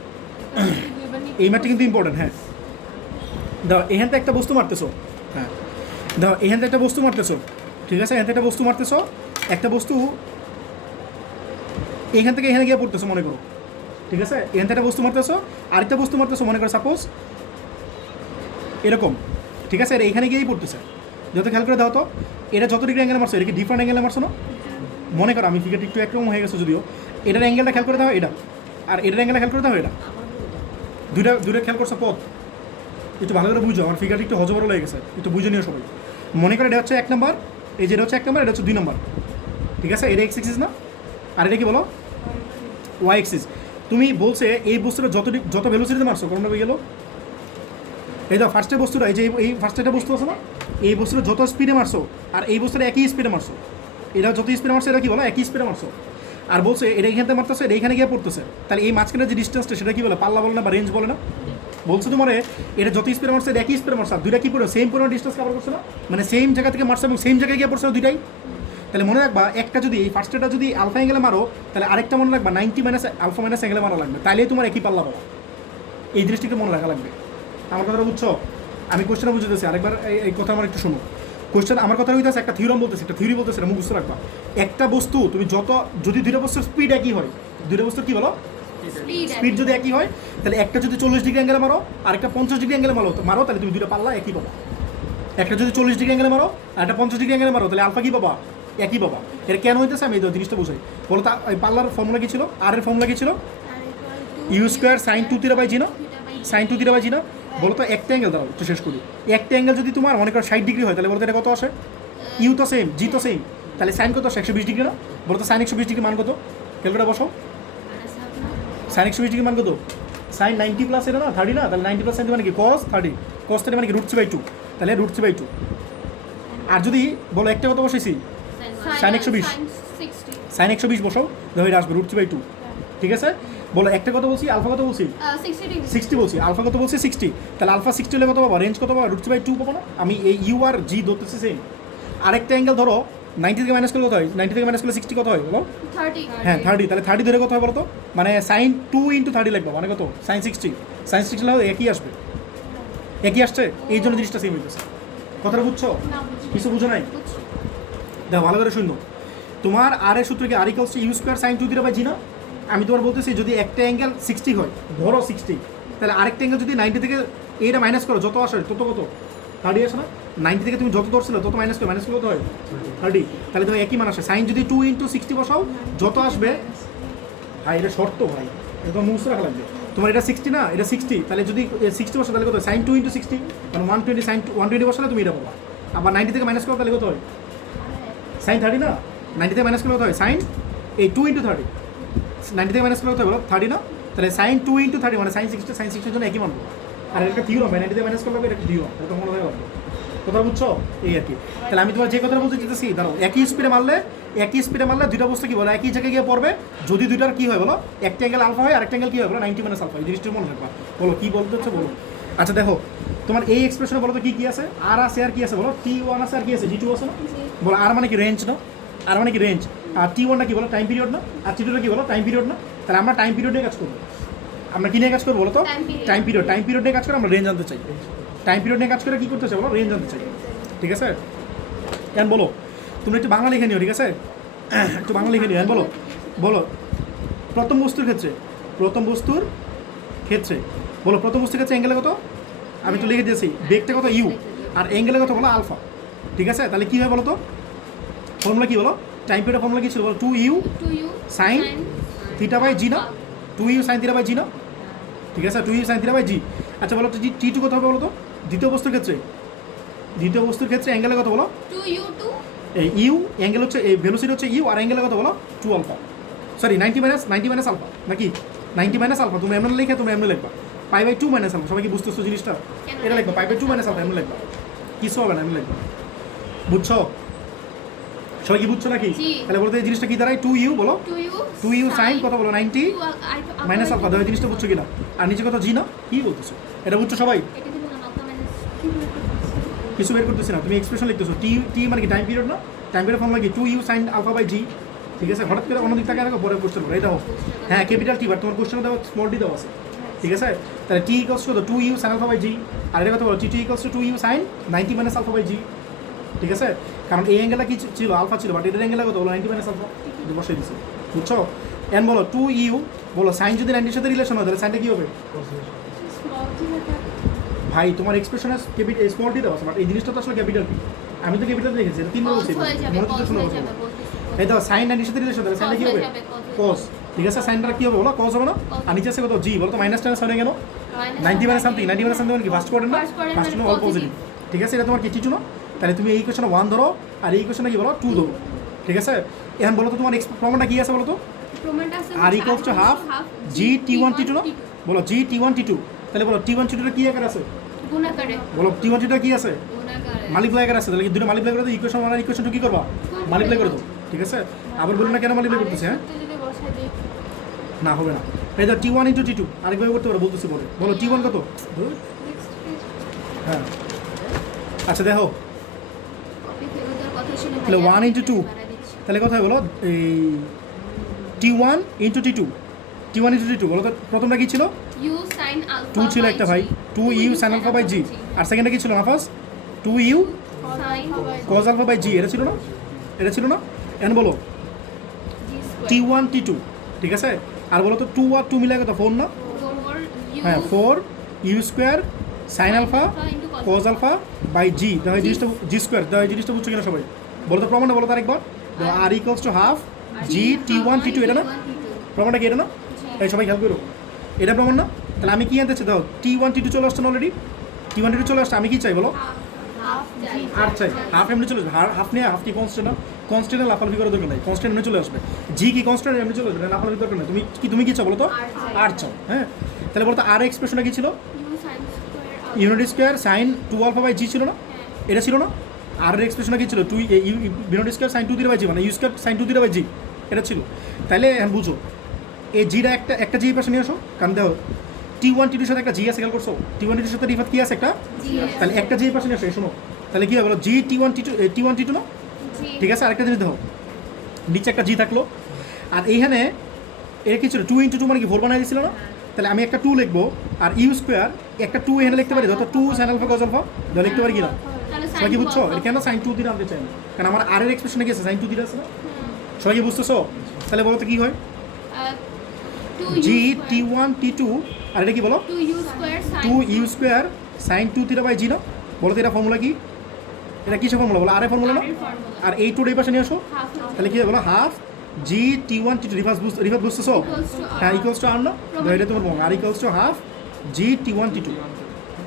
এই ম্যাথটা কিন্তু ইম্পর্টেন্ট, হ্যাঁ দাও এখান থেকে একটা বস্তু মারতেছো, হ্যাঁ দেখো এখান থেকে একটা বস্তু মারতেছো, ঠিক আছে, এখান থেকে একটা বস্তু মারতেছো, একটা বস্তু এখান থেকে এখানে গিয়ে পড়তেছো মনে করো, ঠিক আছে, এখান থেকে একটা বস্তু মারতেছো, আরেকটা বস্তু মারতেছো মনে করো সাপোজ এরকম, ঠিক আছে, এটা এখানে গিয়েই পড়তেছে। যত খেয়াল করে দাও তো, এটা যত ডিগ্রি অ্যাঙ্গেলে মারছো, এটা কি ডিফারেন্ট অ্যাঙ্গেলে মারছো না? মনে করো আমি ফিগারটি একটু একরকম হয়ে গেছে যদিও, এটার অ্যাঙ্গেলটা খেয়াল করে দাও এটা, আর এটার অ্যাঙ্গেলটা খেয়াল করে দাও এটা, দুইটা খেয়াল করছো পথ, একটু ভালো করে বুঝো, আমার ফিগারটি একটু হজবরল হয়ে গেছে, একটু বুঝে নিও সবাই। মনে করে এটা হচ্ছে 1 নম্বর, এই যে এটা হচ্ছে 1 নম্বর, এটা হচ্ছে 2 নম্বর, ঠিক আছে, এটা এক্স এক্সিস না, আর এটা কি বলো ওয়াই এক্সিস। তুমি বলছে এই বস্তুটা যত ভেলোসিটিতে মারছো কোনটা হয়ে গেল, এই দাও ফার্স্টের বস্তুটা, এই যে এই ফার্স্টে বস্তু আছে না, এই বস্তুটা যত স্পিডে মারছো আর এই বস্তুটা একই স্পিডে মারছো, এটা যত স্পিডে মারছো এটা কি বলো একই স্পিডে মারছো, আর বলছে এটা এখান থেকে মারতেছে, এটা এখানে গিয়ে পড়তেছে, তাহলে এই মাঝখানে যে ডিস্টেন্সটা সেটা কি বলে, পাল্লা বলে না বা রেঞ্জ বলে না? বলছো তোমার এটা যত স্পিডে মারছে এটা একই স্পিডে মারছে, আর দুইটা কি পড়ে সেম পরিমাণ ডিস্টেন্স কভার করছে না, মানে সেম জায়গা থেকে মারছে এবং সেম জায়গায় গিয়ে পড়ছে দুইটাই। তাহলে মনে রাখবা একটা যদি এই ফার্স্টটা যদি আলফা অ্যাঙ্গেলে মারো, তাহলে আরেকটা মনে রাখবা 90 মাইনাস আলফা মাইনাস অ্যাঙ্গেলে মারা লাগবে, তাহলেই তোমার একই পাল্লা পাবা। এই জিনিসটিকে মনে রাখা লাগবে। আমার কথাটা বুঝছো? আমি কোশ্চেনটা বুঝতেছি, আরেকবার এই কথা আমার একটু শোনো। কোশ্চেন আমার কথা হইতেছে, একটা থিওরাম বলতেছে, একটা থিওরি বলতেছে, এটা মুখ বুঝতে রাখবা। একটা বস্তু তুমি যদি দুইটা বস্তুর স্পিড একই হয়, দুইটা বস্তুর কি বলো স্পিড যদি একই হয়, তাহলে একটা যদি 40 ডিগ্রি অ্যাঙ্গেলে মারো আর একটা 50 ডিগ্রি অ্যাঙ্গেলে মারো, তাহলে তুমি দুইটা পাল্লা একই পাবা। একটা যদি 40 ডিগ্রি অ্যাঙ্গেলে মারো আর একটা 50 ডিগ্রি অ্যাঙ্গেলে মারো, তাহলে আলফা কি পাবা একই পাবা। এটা কেন হইতেছে আমি এই জিনিসটা বুঝাই। বলো তা পাল্লার ফর্মুলা কি ছিল, আর এর ফর্মুলা কি ছিল, u square sine 2 theta by g না, সাইন 2 থিটা বাই জি না। বলো তো একটা অ্যাঙ্গেল দাও একটু শেষ করি, একটা অ্যাঙ্গেল যদি তোমার মনে করো 60 ডিগ্রি হয়, তাহলে বলো তো এটা কত আসে, ইউ তো সেম জি তো সেম, তাহলে সাইন কত আসে 120 ডিগ্রি না। বলো তো সাইন 120 ডিগ্রি মান কত, ক্যালকুলেটার বসাও, সাইন 120 ডিগ্রি মান কত, সাইন 90 প্লাস এটা না 30 না, তাহলে 90 প্লাস সাইন মানে কি cos 30, cos 30 মানে কি √3/2, তাহলে √3/2। আর যদি বলো একটা কত বসেছি, সাইন 120, সাইন 120 বসাও, দেখো এটা আসবে √3/2, ঠিক আছে। বলো একটা কত বলছি, আলফা কত বলছি 60 বলছি, আলফা কত বলছি 60, তাহলে আলফা 60 হলে কত পাবো, রেঞ্জ কত পাবো √3/2 পাবো না। আমি এই ইউ আর জি ধরতেছি সেম। আরেকটা অ্যাঙ্গেল ধরো 90 থেকে মাইনাস করলে কত হয়, 90 থেকে মাইনাস করলে 60 কত হয় বলো, 30 হ্যাঁ 30, তাহলে 30 ধরে কত হয় বলো তো, মানে সাইন 2 × 30 লাগবে, মানে কত সাইন 60, সাইন 60 হলে একই আসবে, একই আসছে, এই জন্য জিনিসটা সেম হইতেছে। কথাটা বুঝছো, কিছু বুঝো নাই? দেখো ভালো করে শুনো, তোমার আর এর সূত্র কি R equals to you square sine 2 theta by g না। আমি তোমার বলতেছি যদি একটা অ্যাঙ্গেল 60 হয়, ধরো 60, তাহলে আরেকটা অ্যাঙ্গেল যদি 90 থেকে এইটা মাইনাস করো, যত আসে তত কত 30 আসে না। 90 থেকে তুমি যত ধরছিলে তত মাইনাস করো কত হয় 30, তাহলে তোমার একই মান আসে। সাইন যদি 2 × 60 বসাও, যত আসবে, ভাই এটা শর্ত ভাই, এটা তোমার মুখস্থ রাখা লাগবে। তোমার এটা 60 না, এটা 60, তাহলে যদি 60 বসো তাহলে কত সাইন 2 × 60, মানে 120, সাইন 120 বসালে তুমি এটা পাবা। আবার 90 থেকে মাইনাস করো তাহলে কত হয় সাইন 30 না, 90 থেকে মাইনাস করলে কত হয় সাইন এই 2 × 30, 90 থেকে মাইনাস করলে কত হয় বলো 30 না, তাহলে সাইন 2 × 30 মানে সাইন 60, সাইন 60 এর জন্য একই মান পাবো। আর এটা থিওরাম, 90 থেকে মাইনাস করলে এটা থিওরাম, এটা মনে রাখা লাগবে। কথা বুঝছো, এই আর কি। তাহলে আমি তোমার যে কথাটা বলতে চাইতেছি, ধরো একই স্পিডে মারলে দুইটা বস্তু কি বলো একই জায়গায় গিয়ে পড়বে, যদি দুইটার কি হয় বলো, একটা অ্যাঙ্গেল আলফা হয় আর একটা অ্যাঙ্গেল কি হয় বলো 90 মাইনাস আলফা। এই জিনিসটা মনে রাখবা। বলো কি বলতে হচ্ছে বলো। আচ্ছা দেখো তোমার এই এক্সপ্রেশনে বলো তো কি আছে, আর আছে আর কি আছে বলো, T1 আছে আর কি আছে, G2 আছে না। বলো আর মানে কি রেঞ্জ না, আর মানে কি রেঞ্জ, আর T1 না কি বলো টাইম পিরিয়ড না, আর T2 কি বলো টাইম পিরিয়ড না। তাহলে আমরা টাইম পিরিয়ড নিয়ে কাজ করবো। আমরা কি নিয়ে কাজ করবো বলো তো, টাইম পিরিয়ড নিয়ে কাজ করে আমরা রেঞ্জ জানতে চাই। টাইম পিরিয়ড নিয়ে কাজ করে কি করতে চাই বলো, রেঞ্জ জানতে চাই, ঠিক আছে। কেন বলো, তুমি একটু বাংলা লিখে নিও, ঠিক আছে, একটু বাংলা লিখে নিও। বলো বলো প্রথম বস্তুর ক্ষেত্রে বলো প্রথম বস্তুর ক্ষেত্রে অ্যাঙ্গেলে কত, আমি একটু লিখে দিয়েছি, বেগটা কত ইউ, আর অ্যাঙ্গেলে কত বলো আলফা, ঠিক আছে। তাহলে কী হয় বলো তো, ফর্মুলা কী বলো, টাইম পিরিয়ড ফর্মুলা কী ছিল বলো, 2u sine theta by g না, 2u sine theta by g না, ঠিক আছে, 2u সাইন থিটা বাই জি। আচ্ছা বলো তো T2 কত হবে বলো তো, দ্বিতীয় বস্তুর ক্ষেত্রে অ্যাঙ্গেলে কত বলো, 2u2 এই ইউ অ্যাঙ্গেল হচ্ছে এই ভেলোসিটি হচ্ছে ইউ, আর অ্যাঙ্গেলে কত বলো 2 আলফা, সরি 90 মাইনাস আলফা নাকি 90 মাইনাস আলফা। তুমি এমন লিখে তুমি এমন লিখবা π/2 মাইনাস আলফা। সবাই কি বুঝতেছো জিনিসটা, এটা লিখবা π/2 মাইনাস আলফা, এমন লিখবা, কিছু হবে না এমন লিখবা, বুঝছো সবাই কি বুঝছো নাকি। তাহলে বলতে এই জিনিসটা কি দাঁড়ায়, 2u বলো, 2u সাইন কত বলো 90 মাইনাস আলফা, এই জিনিসটা বুঝছো কিনা। আর নিচে কত জি না, কি বলতেছো এটা বুঝছো সবাই, কিছু বের করতেছি না, তুমি এক্সপ্রেশন লিখতেছো। টি মানে কি টাইম পিরিয়ড না, টাইম পিরিয়ড ফর্মুলা কি 2u sign alpha by g, ঠিক আছে। হঠাৎ করে অন্যদিক থেকে রাখো, পরে কোশ্চেন করো, এটাও হ্যাঁ ক্যাপিটাল টি, বাট তোমার কোশ্চেন দেওয়া স্মল ডি দেওয়া আছে, ঠিক আছে। তাহলে T equals to two u sine alpha by g, আর এটা কথা বলো T equals to u sine 90 minus alpha by g, ঠিক আছে? কারণ এই অ্যাঙ্গেলটা কি ছিল, আলফা ছিল, বাট এটার অ্যাঙ্গেলটা কত হলো 90 মাইনাস আলফা, বসিয়ে দিচ্ছি, বুঝছো? এন বলো টু ইউ, বলো সাইন যদি 90 এর সাথে রিলেশন হয় তাহলে সাইনটা কী হবে? স্মল টি ভাই তোমার এক্সপ্রেশনে স্মল টি দেওয়া আছে, বাট এই জিনিসটা তো আসলে ক্যাপিটাল টি, আমি তো ক্যাপিটাল দেখেছি, এটা 3 বার বলছি, হয়ে যাবে, মনে তো cos শোনো হয়ে কথা। যাবে বলতেছি। এই তো সাইন 90 এর সাথে রিলেশন তাহলে সাইনটা কী Cos হবে? হয়ে যাবে, cos হয়ে কস, ঠিক আছে? সাইনটা কী হবে বলো? কস হবে না? আর নিচে আছে কত জি, বলো তো মাইনাস টেন সাইনে কেন? যাবে। 90 মানে সামথিং, 90 মানে সামথিং কি ফার্স্ট কোয়ার্টার না? First quadrant ফার্স্ট মানে অল পজিটিভ, ঠিক আছে? এটা তোমার কি টিটু না? তাহলে তুমি এই ইকুয়েশনে 1 ধরো আর এই ইকুয়েশনে কি বলো 2 ধরো, ঠিক আছে? এখন বলো তো তোমার প্রমাণটা কি আছে বলো তো? প্রমাণটা আছে আর ইকুয়ালস টু হাফ জি টি1 টি2 না? বলো জি টি1 টি2, তাহলে বলো টি1 টি2 কি আকার আছে? গুণাকারে বলো টি1 টি2 কি আছে? গুণাকারে মাল্টিপ্লাই আকার আছে, তাহলে কি দুটো মাল্টিপ্লাই করে দাও, ইকুয়েশন 1 আর ইকুয়েশন 2 কি করবা? মাল্টিপ্লাই করে দাও, ঠিক আছে? আবার বলুন না কেন মাল্টিপ্লাই করতেছে, হ্যাঁ? সূত্রে যদি বসাই দিই না হবে না, এই দাও টি1 ইন্টু টি2 আরেকভাবে করতে পারো, বলতেছি পরে। বলো টি1 কত? নেক্সট পেজ হ্যাঁ, আচ্ছা দেখো, কপি ফেরতের কথা শুনে তাহলে ভাইয়া 1 into 2 বাড়াই দিচ্ছি। তাহলে কোথায় বলো এই টি1 ইন্টু টি2, টি1 ইন্টু টি2 বলো তো প্রথমটা কি ছিল? ইউ সাইন আলফা 2 ছিল একটা ভাই, 2 u sine alpha by g, আর সেকেন্ডটা কি ছিল না first? 2 u sine cos alpha by g, এটা ছিল না? এটা ছিল না? এখন বলো জি স্কয়ার টি1 টি2, ঠিক আছে? আর বলো তো 2 আর 2 মিলে কত 4 না? 4 ইউ হ্যাঁ 4 u square sine alpha into cos alpha by g, দেখো এই জিনিসটা জি স্কোয়ার, দেখো এই জিনিসটা বুঝছো কিনা সবাই? বলো তো প্রমাণটা বলো তো আরেকবার, আর ইকুয়ালস টু হাফ জি টি1 টি2, এটা না? প্রমাণটা কি এটা না? এই সবাই খেয়াল করো, এটা প্রমাণ না? তাহলে আমি কি আনতে চাই দাও, টি1 টি2 চলে আসছে অলরেডি, টি1 টি2 চলে আসছে, আমি কি চাই বলো? হাফ জি আর চাই হাফ এমনি চলে আসবে, হাফ নিয়ে হাফ কি কনস্ট্যান্ট না? কনস্ট্যান্টে লাফালাফি করার দরকার নাই, কনস্ট্যান্ট এমনি চলে আসবে, জি কি কনস্ট্যান্ট এমনি চলে আসবে, লাফালাফি দরকার নাই। তুমি কি চাও বলো তো? আর চাও, হ্যাঁ? তাহলে বলো তো আর এক্সপ্রেশনটা কি ছিল? U sine square unit square sine 2 alpha by g ছিল না? হ্যাঁ এটা ছিল না? আর এর এক্সপ্রেশনটা কি ছিল? Two unit square sine 2 by জি, মানে u square sine 2 by g, এটা ছিল। তাহলে এখন বুঝো এই জিটা একটা জি পাশে নিয়ে আসো, কারণ দেখো টি1 টি2 সাথে একটা জি আছে, খেয়াল করছো? টি1 টি2 সাথে রিফাত কি আছে একটা, জি তাহলে একটা জি পাশে নিয়ে আসো, এই শোনো তাহলে কি হবে বলো, জি টি1 টি2 না? জি ঠিক আছে, আরেকটা জিনিস দেখো, নিচে একটা জি থাকলো, আর এইখানে এর কি ছিল 2 ইন্টু 2 মানে কি 4 বানাই দিয়েছিল না? তাহলে আমি একটা 2 লিখবো, আর ইউ স্কোয়ার একটা 2 এখানে লিখতে পারি, ধরো 2 সাইন আলফা কজ আলফা লিখতে পারি কি না? তাহলে সবাই কি বুঝছো? এটা কেন সাইন 2 দিয়ে আনতে চাই না? কারণ আমার আর এর এক্সপ্রেশনে কি আছে, সাইন 2 দিয়ে আছে না? সবাই কি বুঝতেছো? তাহলে বলো তো কি হয়, 2 জি টি1 টি2, আর এটা কি বলো 2 u square sine 2 you square sine 2 theta by g না? বলো তো এটা ফর্মুলা কি? এটা কিসের ফর্মুলা বলো? আর এর ফর্মুলা না? আর এই 2 এই পাশে নিয়ে আসো, হাফ তাহলে কি হবে বলো, হাফ জি টি1 টি2 রিভার্স বুঝতেছো? হ্যাঁ ইকুয়ালস টু আর না? এটা তোমার বলো আর ইকুয়ালস টু হাফ জি টি1 টি2,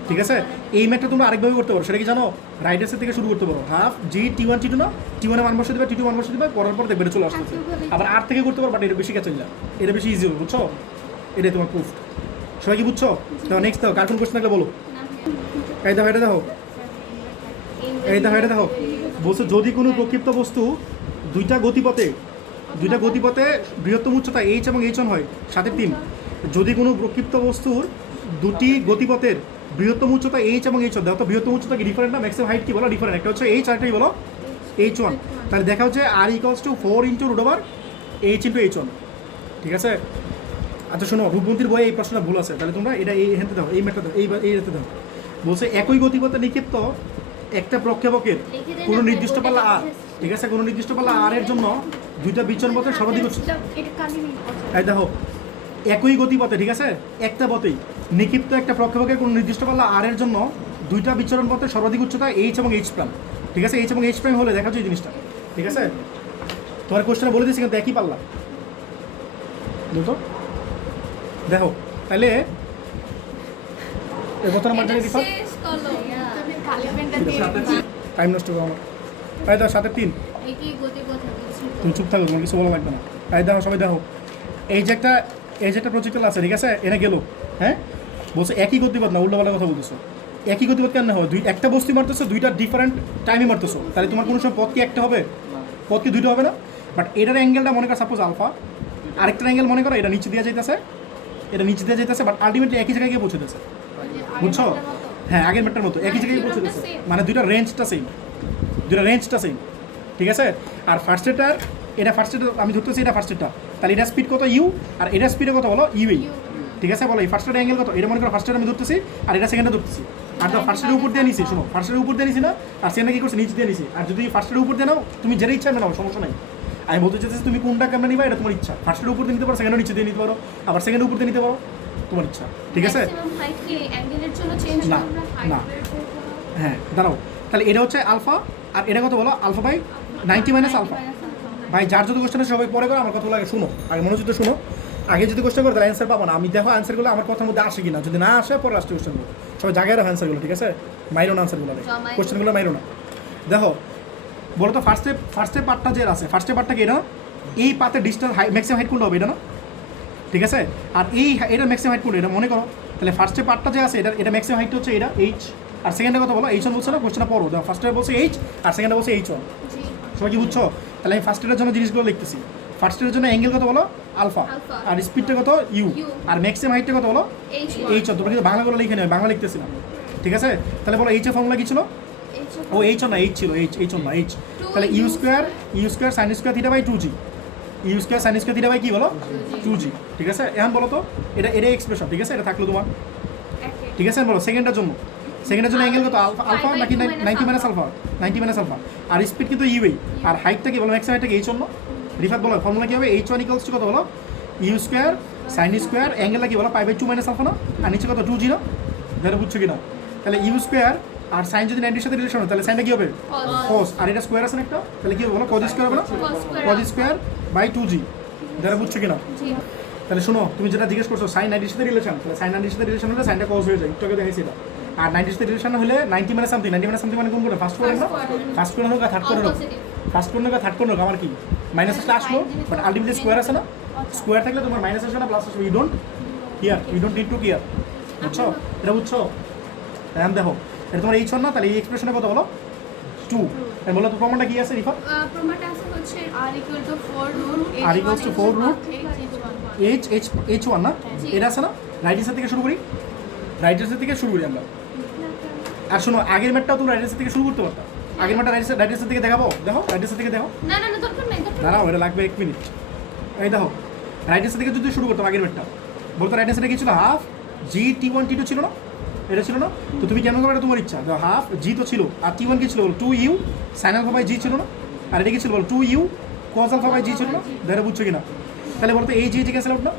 ঠিক আছে? এই ম্যাথটা তোমরা আরেকভাবে করতে পারো, সেটা কি জানো? রাইট হ্যান্ড থেকে শুরু করতে পারো, হাফ জি টি1 টি2 না? টি1 মান বসে দেবে, টি2 মান বসে দেবে, করার পর দেখবে এটা চলে আসতেছে। আবার আর থেকে করতে পারো, বাট এটা বেশি কাছে না, এটা বেশি ইজি হবে, বুঝছো? এটাই তোমার প্রুফ। সবাই কি বুঝছো? তো নেক্সট দাও, কার্টুন কোশ্চেন থাকলে বলো। এই দেখো এটা দেখো, এই দেখো এটা দেখো, বলছে যদি কোনো প্রক্ষিপ্ত বস্তু দুইটা গতিপথে বৃহত্তম উচ্চতা এইচ এবং এইচ1 হয়, 7/3, যদি কোনো প্রক্ষিপ্ত বস্তুর দুটি গতিপথের বৃহত্তম উচ্চতা এইচ এবং এইচ1, দেখো তো বৃহত্তম উচ্চতা কি ডিফারেন্ট না? ম্যাক্সিমাম হাইট কি বলো ডিফারেন্ট, একটা হচ্ছে এইচ আর একটা কি বলো এইচ1, তাহলে দেখা হচ্ছে R equals to 4 into root over h into এইচ1, ঠিক আছে? আচ্ছা শোনো, রূপবন্তীর বইয়ে এই প্রশ্নটা ভুল আছে, তাহলে তোমরা এটা এই হেনতে দাও, এই ম্যাটটা দাও, এই হাতে দাও। বলছে একই গতিপথে নিক্ষিপ্ত একটা প্রক্ষেপকের কোনো নির্দিষ্ট পাল্লা আর, ঠিক আছে? কোনো নির্দিষ্ট পাল্লা আর এর জন্য দুইটা বিচরণ পথের সর্বাধিক এটা কালি নেই এই দেখো একই গতিপথে, ঠিক আছে, একটা পথেই নিক্ষিপ্ত একটা প্রক্ষেপকের কোনো নির্দিষ্ট পাল্লা আর এর জন্য দুইটা বিচরণ পথের সর্বাধিক উচ্চতা এইচ এবং এইচ প্রাইম, ঠিক আছে? এইচ এবং এইচ প্রাইম হলে দেখা যায় এই জিনিসটা, ঠিক আছে? তোমার কোশ্চেনে বলে দিচ্ছি কিন্তু একই পাল্লা, বুঝতো? দেখো তাহলে এই কথা আমার জানি রিফাত শেষ করলো তুমি কালি পেনটা দিয়ে টাইম নষ্ট করো আমার। তাই দাও 7/3, একই গতিপথে বুঝছি তুমি চুপ থাকো, তোমার কিছু বলা লাগবে না। তাই দেখো সবাই দেখো, এই যে একটা প্রজেক্টাল আছে, ঠিক আছে? এটা গেলো, হ্যাঁ? বলছে একই গতিপথ না, উল্টোপাল্টা কথা বলতেছো। একই গতিপথ কেন হয়? একটা বস্তু মারতেছো, দুইটা ডিফারেন্ট টাইমে মারতেছো, তাহলে তোমার কোনো সময় পথ কি একটা হবে? পথ কি দুইটা হবে না? বাট এটার অ্যাঙ্গেলটা মনে করো সাপোজ আলফা, আরেকটা অ্যাঙ্গেল মনে করো এটা নিচে দিয়ে যাইতেছে, বাট আলটিমেটলি একই জায়গায় গিয়ে পৌঁছেছে, বুঝছো? হ্যাঁ আগের ম্যাটটার মতো একই জায়গায় পৌঁছেছে, মানে দুইটা রেঞ্জটা সেম, ঠিক আছে? আর ফার্স্টেরটা আমি ধরতেছি এটা ফার্স্টেরটা, তাহলে এটা স্পিড কত ইউ, আর এটা স্পিডে কত বলো ইউ, ঠিক আছে বলো এই ফার্স্টের অ্যাঙ্গেল কত, এটা মনে করো ফার্স্টের আমি ধরতেছি আর এটা সেকেন্ডে ধরতেছি, আর তো ফার্স্টের উপর দিয়ে নিছি, শোনো ফার্স্টের উপর দিয়ে নিছি না, আর সেখানে কি করছে নিচ দিয়ে নিছি, আর যদি ফার্স্টের উপর দিয়ে নাও তুমি যেটা ইচ্ছা নাও সমস্যা নাই। আমি বলতে চাইছি তুমি কোনটা ক্যামেরা নিবা এটা তোমার ইচ্ছা, ফার্স্টের উপর দিয়ে নিতে পারো, সেকেন্ডের নিচে দিয়ে নিতে পারো, আবার সেকেন্ডের উপর দিয়ে নিতে পারো, তোমার ইচ্ছা, ঠিক আছে। ম্যাক্সিমাম হাইট কি অ্যাঙ্গেলের জন্য চেঞ্জ না, আমরা না। হাইট বের করব হ্যাঁ দাঁড়াও, তাহলে এটা হচ্ছে আলফা, আর এটা কত বলো আলফা বাই 90 মাইনাস আলফা। ভাই যার যদি কোশ্চেন আছে সবাই পরে করো, আমার কথাগুলো আগে শুনো, আগে মনোযোগ দিয়ে শুনো। আগে যদি কোশ্চেন করো তাহলে অ্যান্সার পাবো না, আমি দেখো অ্যান্সারগুলো আমার কথার মধ্যে আসে কিনা, যদি না আসে পরে লাস্টে কোশ্চেন করো, সবাই জায়গায় রাখো অ্যান্সারগুলো, ঠিক আছে, মাইরো না অ্যান্সারগুলো, কোশ্চেনগুলো মাইরো না। দেখো বলো তো ফার্স্টে পার্টটা যে আছে, ফার্স্টে পার্টটা কি এটা, এই পাতে ডিস্টেন্স ম্যাক্সিমাম হাইট কোনটা হবে এটা না, ঠিক আছে, আর এই এটা ম্যাক্সিমাম হাইট কোনটা এটা মনে করো, তাহলে ফার্স্টে পার্টটা যে আছে এটা ম্যাক্সিমাম হাইট হচ্ছে এটা এইচ, আর সেকেন্ডে কথা বলো H1 বলছে না, কোশ্চেনটা পড়ো, দেখো ফার্স্টে বলছে এইচ আর সেকেন্ডে বলছে H1, জি সবাই কি বুঝছো? তাহলে আমি ফার্স্টের জন্য জিনিসগুলো লিখতেছি, ফার্স্টের জন্য অ্যাঙ্গেল কত বলো আলফা, আলফা। আর স্পিডটা কত ইউ, U। আর ম্যাক্সিমাম হাইটটা কত বলো H1, তোমরা কিন্তু বাংলাগুলো লিখে নেবে, বাংলা লিখতেছি না, ঠিক আছে। তাহলে বলো এইচ এর ফর্মুলা কি ছিল, ও H1 না H ছিল, H1 না H, তাহলে U square sine square theta by 2g, U square sine square theta by কি বলো 2g, ঠিক আছে। এখন বলো তো এটা এক্সপ্রেশন, ঠিক আছে, এটা থাকলো তোমার, ঠিক আছে। বলো সেকেন্ডের জন্য অ্যাঙ্গেল কত আলফা আলফা নাকি 90 মাইনাস আলফা, 90 মাইনাস আলফা, আর স্পিড কিন্তু ইউই, আর হাইটটা কি বলো ম্যাক্সিমাম হাইটটা কি H1 না, রিফাত বলো ফর্মুলা কি হবে H1 ইকুয়ালস টু কত বলো ইউ স্কোয়ার সাইন স্কোয়ার অ্যাঙ্গেলটা কি বলো পাই বাই 2 মাইনাস আলফা না, আর নিচে কত 2g না, যেটা বুঝছো কিনা। তাহলে ইউ স্কোয়ার আর সাইন যদি 90 এর সাথে রিলেশন হয় তাহলে সাইনটা কি হবে cos, আর এটা স্কোয়ার আছে না একটা, তাহলে কি হবে বলো cos স্কোয়ার হবে না, cos স্কোয়ার বাই 2g, যেটা বুঝছো কিনা। তাহলে শোনো তুমি যেটা জিজ্ঞেস করছো সাইন 90 এর সাথে রিলেশন, তাহলে সাইন 90 এর সাথে রিলেশন হলে সাইনটা cos হয়ে যায়, একটু আগে দেখাইছি এটা, আর 90 এর সাথে রিলেশন হলে 90 মানে সামথিং মানে কোন করে ফার্স্ট করে না, ফার্স্ট করে হোক আর থার্ড করে হোক, ফার্স্ট করে হোক আর থার্ড করে হোক, আমার কি মাইনাসটা আসলো, বাট আলটিমেটলি স্কোয়ার আছে না, স্কোয়ার থাকলে তোমার মাইনাস আসবে না প্লাস আসবে, you don't need to care, বুঝছো, এটা বুঝছো। এখন দেখো এটা তোমার H1 না, তাহলে এই এক্সপ্রেশনে কত বলো 2, তাই বলো তো প্রমাণটা কি আছে রিফা, প্রমাণটা আছে হচ্ছে r = 4 root R equals to 4 root H1 H1 না, এটা আছে না, রাইট সাইড থেকে শুরু করি, রাইট সাইড থেকে শুরু করি আমরা। আর শোনো আগের ম্যাটটাও তুমি রাইট সাইড থেকে শুরু করতে পারতা, আগের ম্যাটটা রাইট সাইড থেকে দেখাবো, দেখো রাইট সাইড থেকে দেখো, না দরকার নাই দাঁড়াও এটা লাগবে 1 মিনিট, এই দেখো রাইট সাইড থেকে যদি শুরু করতাম আগের ম্যাটটা, বলতো রাইট সাইডে কি ছিল হাফ জি T1 T2 ছিল না, এটা ছিল না, তো তুমি কেন করবে এটা তোমার ইচ্ছা, হাফ জি তো ছিল, আর T1 কি ছিল বলো 2u sign alpha by g ছিল না, আর এটা কি ছিল বলো 2u cos alpha by g ছিল না, দেখো বুঝছো কিনা। তাহলে বলতো এই জি ক্যান্সেল আউট না,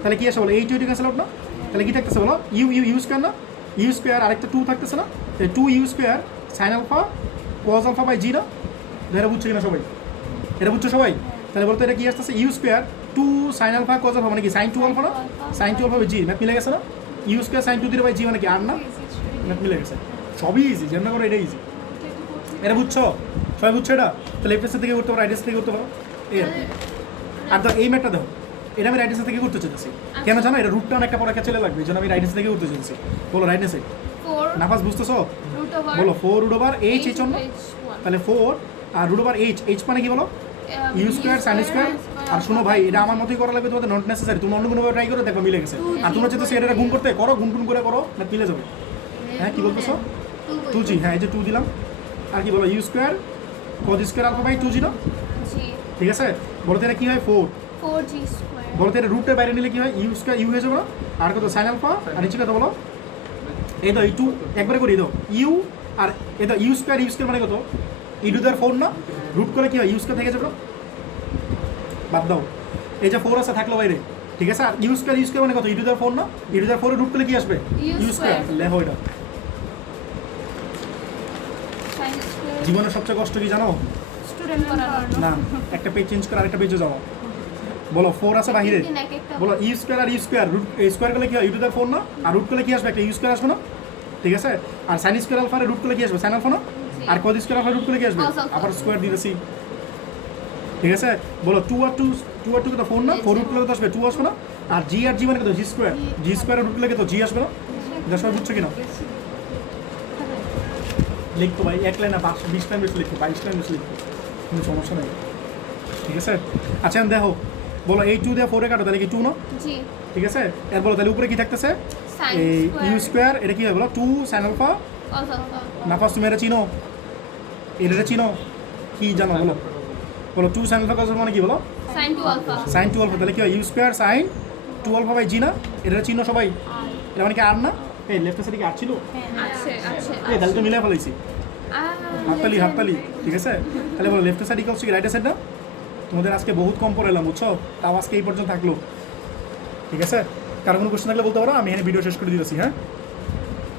তাহলে কি আসে বলো এই 2 ক্যান্সেল আউট না, তাহলে কি থাকতেছে বলো ইউ স্কোয়ার না, ইউ স্কোয়ার আরেকটা 2 থাকতেছে না, তাহলে 2u square sine alpha cos alpha by g না, দেখো বুঝছো কিনা সবাই, এটা বুঝছো সবাই। তাহলে বলতো এটা কি আসতেছে U square 2 sine alpha cos alpha মানে কি সাইন 2 আলফা না, sine 2 alpha by G, math মিলে গেছে না, ইউ স্কোয়ার সাইন 2 বাই জি মানে কি আর না, ম্যাথ মিলে গেছে, সবই ইজি, যেমন করো এটা ইজি, এটা বুঝছো সবাই বুঝছো এটা। তাহলে লেফট সাইড থেকে করতে পারো রাইট সাইড থেকে করতে পারো, এই আর কি। আর তো এই ম্যাটটা দেখো এটা আমি রাইট সাইড থেকে করতে চাইছি, কেন জানো এটা রুটটা অনেকটা পড়া চলে লাগবে, এই জন্য আমি রাইট সাইড থেকে করতে চাইছি, বলো রাইট সাইড 4 নাফাস বুঝতেছো, √ বলো 4 রুট ওভার H1 না, তাহলে 4 আর রুট ওভার H মানে কি বলো ইউ স্কোয়ার সাইন স্কোয়ার, আর শোনো ভাই এটা আমার মতোই করা লাগবে, তোমাদের নট নেসেসারি, তুমি অন্য কোনোভাবে ট্রাই করো দেখো মিলে গেছে, আর তোমরা যেহেতু এটা গুণ করতে করো, গুণ করে করো না মিলে যাবে। হ্যাঁ কি বলতেছো 2g, হ্যাঁ এই যে 2 দিলাম, আর কি বলো you square cos square alpha by 2g না, জি ঠিক আছে। বলতে এটা কি হয় 4g স্কয়ার বলতে এটা রুটের বাইরে নিলে কি হয় ইউ স্কোয়ার ইউ হয়ে যাবে না, আর কত সাইন আলফা, আর নিচে কত বলো এই তো এই 2 একবারে করি দাও ইউ, আর এই তো ইউ স্কোয়ার মানে কত e⁴ না, রুট করে কি হয় ইউ স্কোয়ার থেকে যাবে না, বাদ দাও এই যে 4 আছে থাকলো বাইরে, ঠিক আছে। আর ইউ স্কোয়ার মানে কত e⁴ না, e⁴ রুট করলে কি আসবে ইউ স্কোয়ার, লেখো এটা। sin স্কয়ার জীবনের সবচেয়ে কষ্ট কি জানো, স্টুডেন্ট করানো না একটা পেজ চেঞ্জ করে আরেকটা পেজে যাও, বলো 4 আছে বাহিরে, বলো ইউ স্কোয়ার আর ইউ স্কোয়ার রুট স্কোয়ার করলে কি হয় e⁴ না, আর রুট করলে কি আসবে একটা ইউ স্কোয়ার আসবে না, ঠিক আছে। আর সাইন স্কোয়ার আলফা রুট করলে কি আসবে সাইন আলফা না, আর cos স্কোয়ার আলফা রুট করলে কি আসবে Cos alpha। আবার স্কোয়ার দিতেছি, ঠিক আছে। বলো 2 আর 2 কত 4 না, 4 রুট করলে কত আসবে 2 আসবে না, আর জি মানে কত জি স্কোয়ার রুট করলে কত জি আসবে না, এটা সবাই বুঝছো কিনা। লিখতো ভাই এক লাইন না 20 লাইন বেশি লিখতো, 22 লাইন বেশি লিখতো, কোনো সমস্যা নেই, ঠিক আছে। আচ্ছা দেখো বলো এই 2 দিয়ে 4 এ কাটো তাহলে কি 2 না, জি ঠিক আছে। এর বলো তাহলে উপরে কি থাকতেছে sin এই ইউ স্কয়ার স্কোয়ার, এটা কি হয় বলো 2 সাইন আলফা, cos আলফা নাফাস তুমি এটা চিনো, এটা চিনো কি জানো বলো, বলো 2 সাইন আলফা cos আলফা মানে কি বলো sin 2 আলফা সাইন 2 আলফা, তাহলে কি হয় you square sign 12 by g না, এটা চিহ্ন সবাই, এটা মানে কি আর না? এই লেফট সাইডে কি আর ছিল? আছে আছে এই তাহলে তো মিলে ফেলাইছি, হাততালি legend. হাততালি, ঠিক আছে? তাহলে বলো left side equals to right side না? তোমাদের আজকে বহুত কম পড়াইলাম, বুঝছো? তাও আজকে এই পর্যন্ত থাকলো, ঠিক আছে? কারো কোনো কোশ্চেন থাকলে বলতে পারো, আমি এখানে ভিডিও শেষ করে দিতেছি, হ্যাঁ?